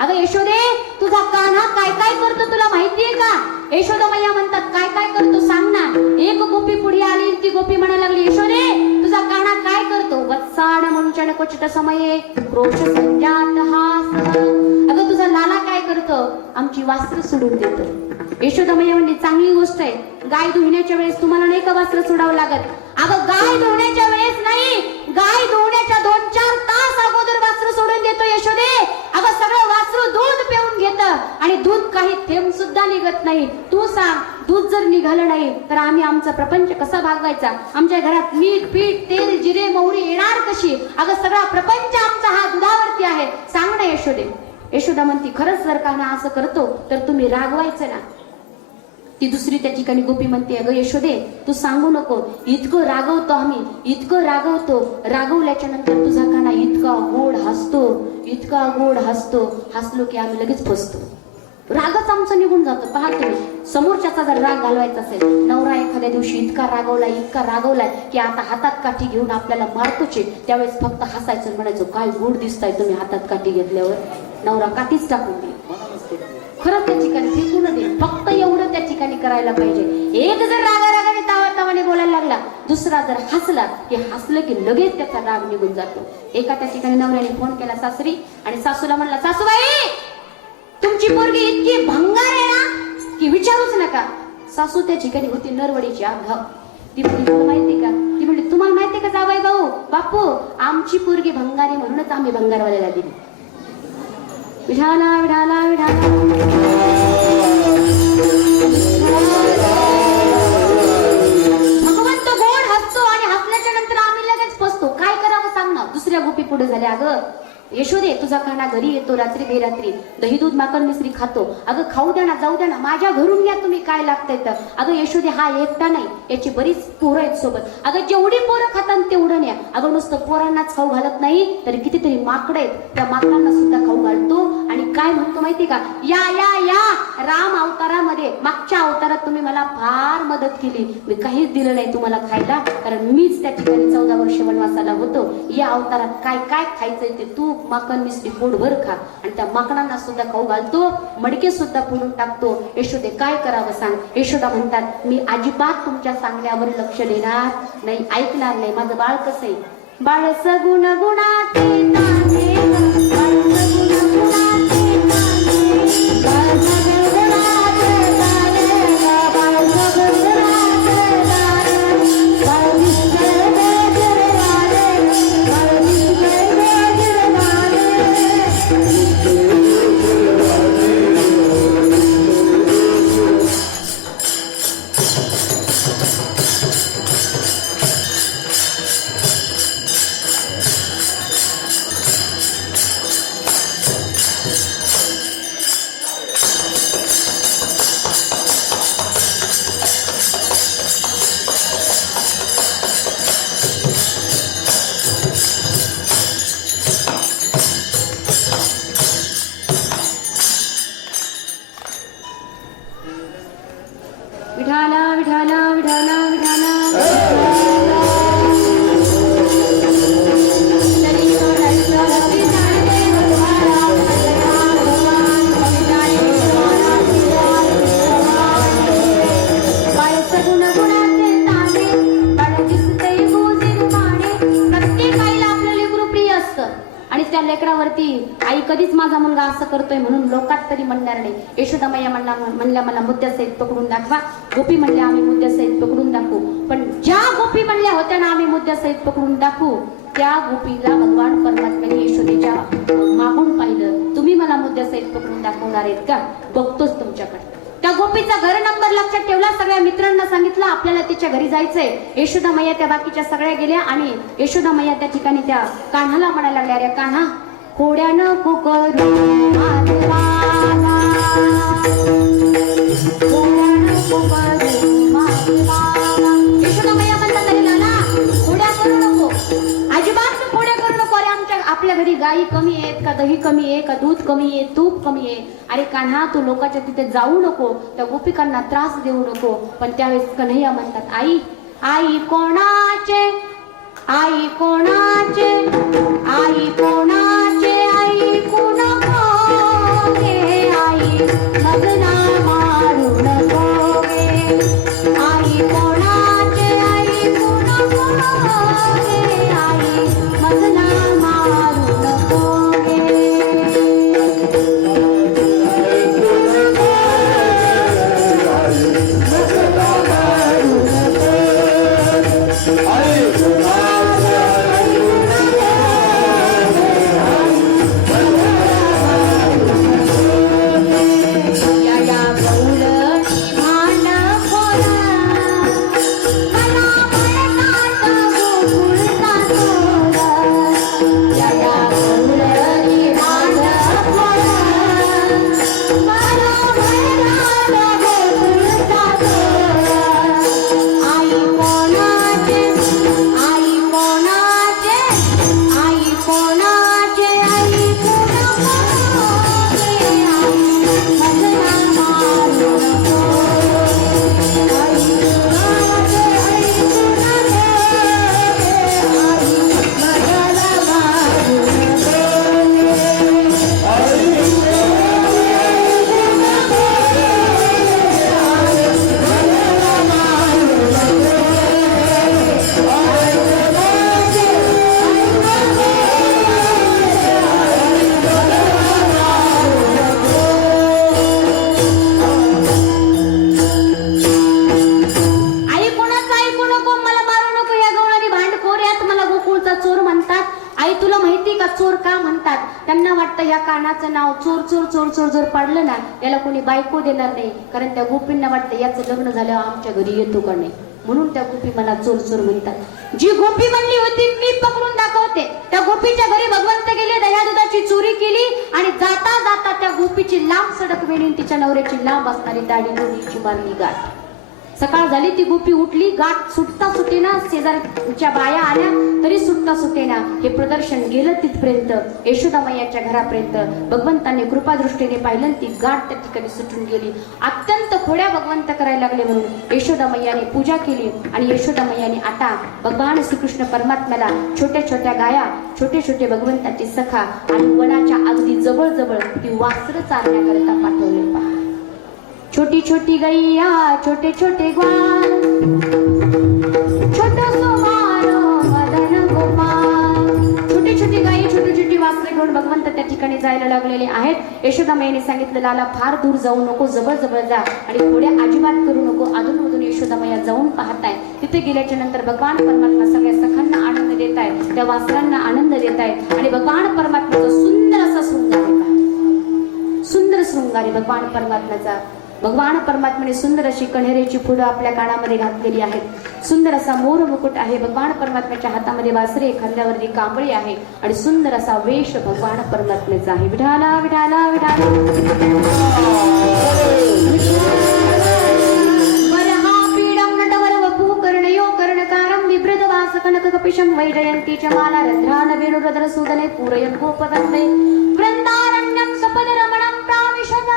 अगं यशोदे, तुझा कान्हा काय काय करतो तुला माहितीये का? यशोदा मैया म्हणतात काय काय करतो सांग ना. एक गोपी पुढे आली, ती गोपी म्हणायला लागली, यशोदे तुझा कान्हा काय करतो? वत्साड मुंचन क्वचित समये क्रोश संजात हास. अगं तुझा लाला काय करतो? आमची वस्त्र सोडून देतो. यशोदा मैया म्हणली चांगली गोष्ट आहे, गाय धुण्याच्या वेळेस तुम्हाला नाही का वस्त्र सोडावं लागत? अगं गाय धुण्याच्या वेळेस नाही, गाय धुण्याच्या 2-4 तास अगोदर वस्त्र सोडून देतो यशोदे. अगं सगळं वासरू दूध पिऊन घेतं आणि दूध काही थेंब सुद्धा निघत नाही. तू सांग, दूध जर निघालं नाही तर आम्ही आमचा प्रपंच कसा भागवायचा? आमच्या घरात मीठ पीठ तेल जिरे मोहरी येणार कशी? अगं सगळा प्रपंच आमचा हा दुधावरती आहे. सांग ना यशोदे. यशोदा म्हणती खरंच जर का ना असं करतो तर तुम्ही रागवायचं ना. ती दुसरी त्या ठिकाणी गोपी म्हणते, अगं यशोदे तू सांगू नको, इतकं रागवतो आम्ही, इतकं रागवतो, रागवल्याच्या नंतर तुझा काना इतका गोड हसतो, इतका गोड हसतो, हसलो की आम्ही लगेच फसतो. रागच आमचा निघून जातो. पहा तुम्ही, समोरच्याचा जर राग घालवायचा असेल, नवरा एखाद्या दिवशी इतका रागवलाय की आता हातात काठी घेऊन आपल्याला मारतोच, त्यावेळेस फक्त हसायचं, म्हणायचं काय गोड दिसताय तुम्ही हातात काठी घेतल्यावर. नवरा काठीच टाकून दे, खरंच त्या ठिकाणी फेकून दे. फक्त एवढं त्या ठिकाणी करायला पाहिजे. एक जर रागाने तावातावाने बोलायला लागला, दुसरा जर हसला की हसलं की लगेच त्याचा राग निघून जातो. एका त्या ठिकाणी नवऱ्याने फोन केला सासरी आणि सासूला म्हणला, सासूबाई तुमची पोरगी इतकी भंगार आहे ना की विचारूच नका. सासू त्या ठिकाणी होती नरवडीची आघाव. ती तुला माहिती का? ती म्हणली तुम्हाला माहिती का जावई भाऊ बापू, आमची पोरगी भंगारी म्हणूनच आम्ही भंगारवाल्याला दिली. विढाला विढाला विढाला भगवंत गोड हसतो आणि हसल्याच्या नंतर आम्ही लगेच फसतो. काय करावं सांग ना. दुसऱ्या गोपी पुढे झाल्या, अगं यशोदे तुझा काना घरी येतो रात्री बेरात्री, दही दूध माकड मिश्री खातो. अगं खाऊ द्या ना, जाऊ द्या ना, माझ्या घरून घ्या तुम्ही, काय लागतंय तर. अगं यशोदे हा एकटा नाही, याची बरीच पोरं आहेत सोबत. अगं जेवढी पोरं खातात तेवढं न्या. अगं नुसतं पोरांनाच खाऊ घालत नाही तर कितीतरी माकड आहेत, त्या माकडांना सुद्धा खाऊ घालतो. आणि काय म्हणतो माहिती का? या या या राम अवतारामध्ये मागच्या अवतारात तुम्ही मला फार मदत केली, मी काहीच दिलं नाही तुम्हाला खायला, कारण मीच त्या ठिकाणी 14 वर्ष वनवासाला होतो. या अवतारात काय काय खायचंय ते तू माकड मिश्री पोटभर खा. आणि त्या माकडांना सुद्धा खाऊ घालतो, मडके सुद्धा फोडून टाकतो. यशोदे काय करावं सांग. यशोदा म्हणतात मी अजिबात तुमच्या सांगण्यावर लक्ष देणार नाही, ऐकणार नाही. माझं बाळ कसं आहे? बाळ सगुण गुणाचे ताने, बाळ सगुण गुणाचे ताने, बाळ सगुण गुणाचे ताने, बाळ सगुण गुणाचे ताने, बाळ निष्कळ बेजरवाने, बाळ निष्कळ बेजरवाने. विठाला विठाला विठाला विठाला सगुण गुणाचे ताने, बाळ दिसते गोजी रुपाने. प्रत्येक आईला आपलं लेकरू प्रिय असतं आणि त्या लेकरावरती आई कधीच माझा मुलगा असं करतोय म्हणून लोकात तरी म्हणणार नाही. यशोदा मैया म्हणल्या मला मुद्द्यासहित पकडून दाखवा. गोपी म्हणल्या आम्ही मुद्द्यासहित पकडून दाखवू. पण ज्या गोपी म्हणल्या होत्या ना आम्ही मुद्द्यासहित पकडून दाखवू, त्या गोपीला भगवान परमात्म्याने यशोदेच्या मागून पाहिलं. तुम्ही मला मुद्द्यासहित पकडून दाखवणार आहेत का? बघतोच तुमच्याकडे. त्या गोपीचा घर नंबर लक्षात ठेवला. सगळ्या मित्रांना सांगितलं आपल्याला तिच्या घरी जायचंय. यशोदा मैया त्या बाकीच्या सगळ्या गेल्या आणि यशोदा मैया त्या ठिकाणी त्या कान्हाला म्हणायला लागल्या, अरे कान्हा खोड्यानं कुकरू माधवाला, खोड्यानं कुकरू माधवाला. यशोदा मैया म्हणतात अरे नाना खोड्या करू नको, अजिबात तू खोड्या करू नको. अरे आपल्या घरी गायी कमी आहेत का, दही कमी आहे का, दूध कमी आहे, तूप कमी आहे. अरे कान्हा तू लोकांच्या तिथे जाऊ नको, त्या गोपिकांना त्रास देऊ नको. पण त्यावेळेस कन्हैया म्हणतात आई आई कोणाचे आई कोणाचे आई कोणाचे आई कोणाचे आई मजना मारू नको गे आई कोणाचे आई कोणाचे आई मजना मारू नको गे कानाचं नाव चोर चोर चोर चोर जर पडलं ना याला कोणी बायको देणार नाही कारण त्या गोपींना वाटतं याचं लग्न झाल्यावर आमच्या घरी येतो का नाही म्हणून त्या गोपी मला चोर चोर म्हणतात जी गोपी म्हणली होती मी पकडून दाखवते त्या गोपीच्या घरी भगवंत गेले दह्या दुधाची चोरी केली आणि जाता जाता त्या गोपीची लांब सडक वेणी तिच्या नवऱ्याची लांब असणारी दाढी दोन्हीची मारली गाठ सकाळ झाली ती गोपी उठली गाठ सुटता सुटेना शेजारच्या बाया आल्या तरी सुटता सुटेना हे प्रदर्शन गेलं तिथपर्यंत यशोदा मैयाच्या घरापर्यंत भगवंतांनी कृपादृष्टीने पाहिलं ती गाठ त्या ठिकाणी सुटून गेली अत्यंत खोड्या भगवंत करायला लागले म्हणून यशोदा मैयाने पूजा केली आणि यशोदा मैयाने आता भगवान श्रीकृष्ण परमात्म्याला छोट्या छोट्या गाया छोटे छोटे भगवंताची सखा आणि वनाच्या अगदी जवळ जवळ ती वासरं चालण्याकरिता पाठवले पहा छोटी छोटी गैया छोटे छोटे ग्वाल छोटो सोमार मदन गोपाल छोटी छोटी गायी छोटी छोटी वासरे घेऊन भगवंत त्या ठिकाणी जायला लागलेले आहेत यशोदा मैयाने सांगितलं लाला फार दूर जाऊ नको जवळ जवळ जा आणि थोड्या अजिबात करू नको अधून मधून यशोदा मैया जाऊन पाहताय तिथे गेल्याच्या नंतर भगवान परमात्मा सगळ्या सखांना आनंद देत आहे त्या वासरांना आनंद देत आहे आणि भगवान परमात्म्याचा सुंदर असा शृंगार आहे सुंदर शृंगार आहे भगवान परमात्म्याचा भगवान परमात्म्याने सुंदर अशी कण्हेरीची फुलं आपल्या कानामध्ये घातलेली आहेत सुंदर असा मोर मुकुट आहे भगवान परमात्म्याच्या हातामध्ये वासरे खांद्यावरती कांबळी आहे आणि सुंदर असा वेश भगवान परमात्म्याचा आहे विठाला विठाला विठाला वरहापीडं नटवर वपू कर्णयो कर्णकारं बिभ्रतवास कनक कपिशं वैजयन्ती च माला रंध्रान वेणुरधर सुदने पूरयन् गोपवन्दे वृंदारण्यं सपद रमणं प्राविशदा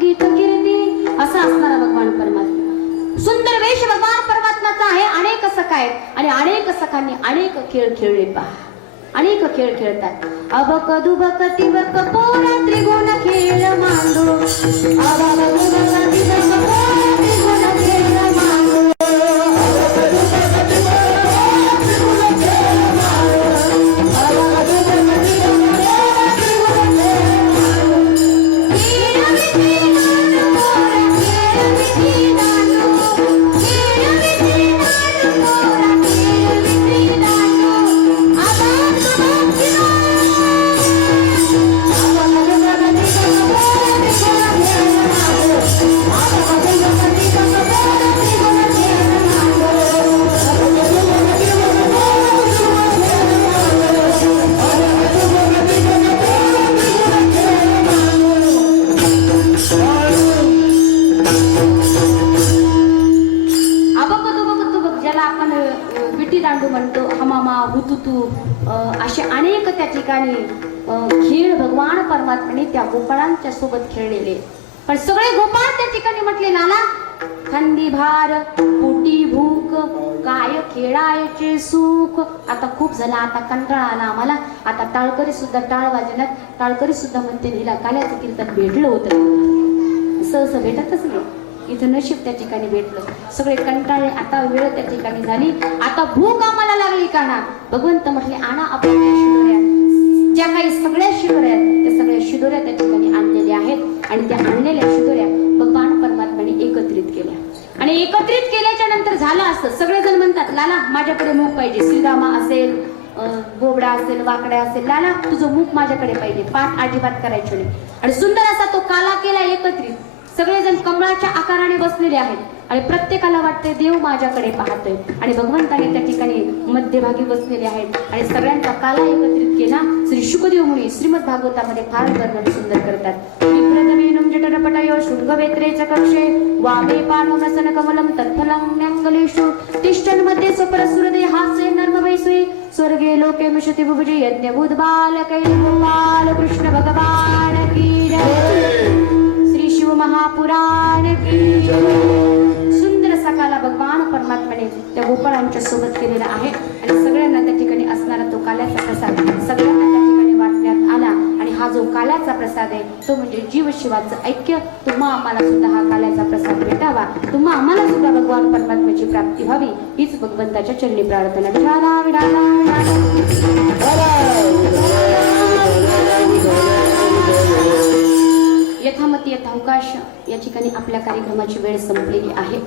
गीत कीर्ती असा असणारा भगवान परमात्मा सुंदर वेश भगवान परमात्म्याचा आहे अनेक सखा आहेत आणि अनेक सखांनी अनेक खेळ खेळले पहा अनेक खेळ खेळतात अबक दुबक तिबक पोरा त्रिगुण खेळ मांडू अबक दुबक तिबक पोरा त्रिगुण खेळ मांडू असे अनेक त्या ठिकाणी खेळ भगवान परमात्म्याने त्या गोपाळांच्या सोबत खेळलेले पण सगळे गोपाळ त्या ठिकाणी म्हटले नाना थंडी भार पोटी भूक काय खेळायचे सुख. आता खूप झाला, आता कंटाळा आला आम्हाला. आता टाळकरी सुद्धा टाळ वाजवण्यात, टाळकरी सुद्धा म्हणते हिला काल्याचं कीर्तन भेटलं होतं. सहसं भेटतच नाही, इथं नशीब त्या ठिकाणी भेटलं. सगळे कंटाळे, आता वेळ त्या ठिकाणी झाली, आता भूक आम्हाला लागली का ना. भगवंत म्हटले आणा आपल्या शिदोऱ्या. ज्या काही सगळ्या शिदोऱ्या आहेत त्या सगळ्या शिदोऱ्या त्या ठिकाणी आणलेल्या आहेत आणि त्या आणलेल्या शिदोऱ्या भगवान परमात्म्याने एकत्रित केल्या. आणि एकत्रित केल्याच्या नंतर झालं असं, सगळेजण म्हणतात लाला माझ्याकडे मूग पाहिजे. श्रीरामा असेल, बोबडा असेल, वाकड्या असेल, लाला तुझं मूग माझ्याकडे पाहिजे. पाठ अजिबात करायची नाही. आणि सुंदर असा तो काला केला एकत्रित. सगळेजण कमळाच्या आकाराने बसलेले आहेत आणि प्रत्येकाला वाटते देव माझ्याकडे पाहतोय. आणि भगवंताने त्या ठिकाणी मध्यभागी बसलेले आहेत आणि सगळ्यांचा काला एकत्रित केला. श्री शुकदेव मुनी श्रीमद भागवतामध्ये फार वर्णन सुंदर करतात. विप्रतमेनं जठरपटयो शृंगवेत्रेच कक्षे वामे पाणोनसन कमलं तत्फलं न्यंगलेषु तिष्ठन् मध्ये स्वपरसुरदे हास्य नर्मवैसुई स्वर्गे लोके मिषति बुभुजे यज्ञभूत बालकै गोपाल कृष्ण भगवान की जय. श्री शिव महापुराण की जय. सुंदर सकाला भगवान परमात्म्याने त्या गोपाळांच्या सोबत केलेला आहे आणि सगळ्यांना त्या ठिकाणी असणारा तो काल्याचा प्रसाद सगळ्यांना त्या ठिकाणी वाटण्यात आला. आणि हा जो काल्याचा प्रसाद आहे तो म्हणजे जीव शिवाचं ऐक्य. तुम्हा आम्हाला सुद्धा हा काल्याचा प्रसाद भेटावा, तुम्हा आम्हाला सुद्धा भगवान परमात्म्याची प्राप्ती व्हावी हीच भगवंताच्या चरणी प्रार्थना. विठाला विठाला यथामती यथावकाश या ठिकाणी आपल्या कार्यक्रमाची वेळ संपलेली आहे.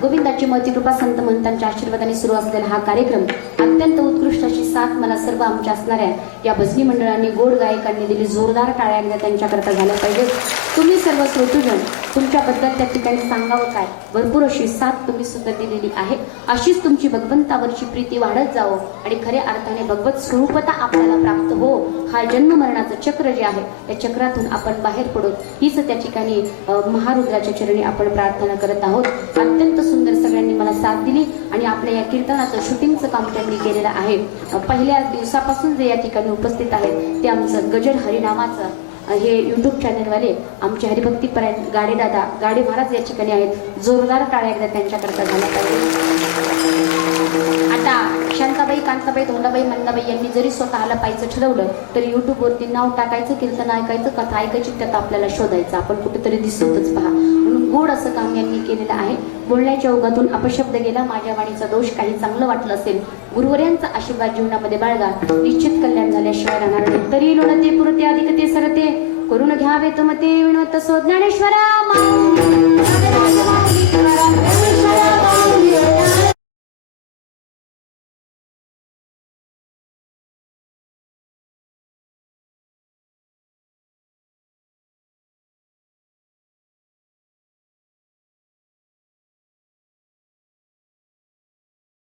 गोविंदाची महती कृपा संत महंतांच्या आशीर्वादाने सुरू असलेला हा कार्यक्रम अत्यंत उत्कृष्ट अशी साथ मला सर्व आमच्या असणाऱ्या या भजनी मंडळांनी, गोड गायकांनी दिली. जोरदार टाळ्या एकदा त्यांच्याकरता झाल्या पाहिजेत. तुम्ही सर्व श्रोतृजन तुमच्याबद्दल त्या ठिकाणी सांगावं काय, भरपूर अशी साथ तुम्ही सुद्धा दिलेली आहे. अशीच तुमची भगवंतावरची प्रीती वाढत जावो आणि खऱ्या अर्थाने भगवत स्वरूपता आपल्याला प्राप्त हो. हा जन्म मरणाचं चक्र जे आहे त्या चक्रातून आपण बाहेर पडू हीच त्या ठिकाणी महारुद्राच्या चरणी आपण प्रार्थना करत आहोत. अत्यंत सुंदर सगळ्यांनी मला साथ दिली आणि आपल्या या कीर्तनाचं शूटिंगचं काम त्यांनी केलेलं आहे. पहिल्या दिवसापासून जे या ठिकाणी उपस्थित आहेत ते आमचं गजर हरी नावाचं हे युट्यूब चॅनलवाले आमचे हरिभक्तीपरायण गाडेदादा गाडे महाराज या ठिकाणी आहेत. जोरदार टाळ्या एकदा त्यांच्याकरता झाल्या पाहिजे. आता शांताबाई, कांताबाई, धोंडाबाई, मंदाबाई यांनी जरी स्वतःला पाहायचं ठरवलं तरी युट्यूबवरती नाव टाकायचं, कीर्तन ऐकायचं, कथा ऐकायची, त्यात आपल्याला शोधायचं, आपण कुठेतरी दिसतच पहा. म्हणून गोड असं काम यांनी केलेलं आहे. बोलण्याच्या ओघातून अपशब्द गेला, माझ्या वाणीचा दोष, काही चांगलं वाटलं असेल, गुरुवर्यांचा आशीर्वाद जीवनामध्ये बाळगा, निश्चित कल्याण झाल्याशिवाय राहणार नाही. तरी लोणते पुरते अधिक ते सरते करून घ्यावे तुमते विनवत सो ज्ञानेश्वरा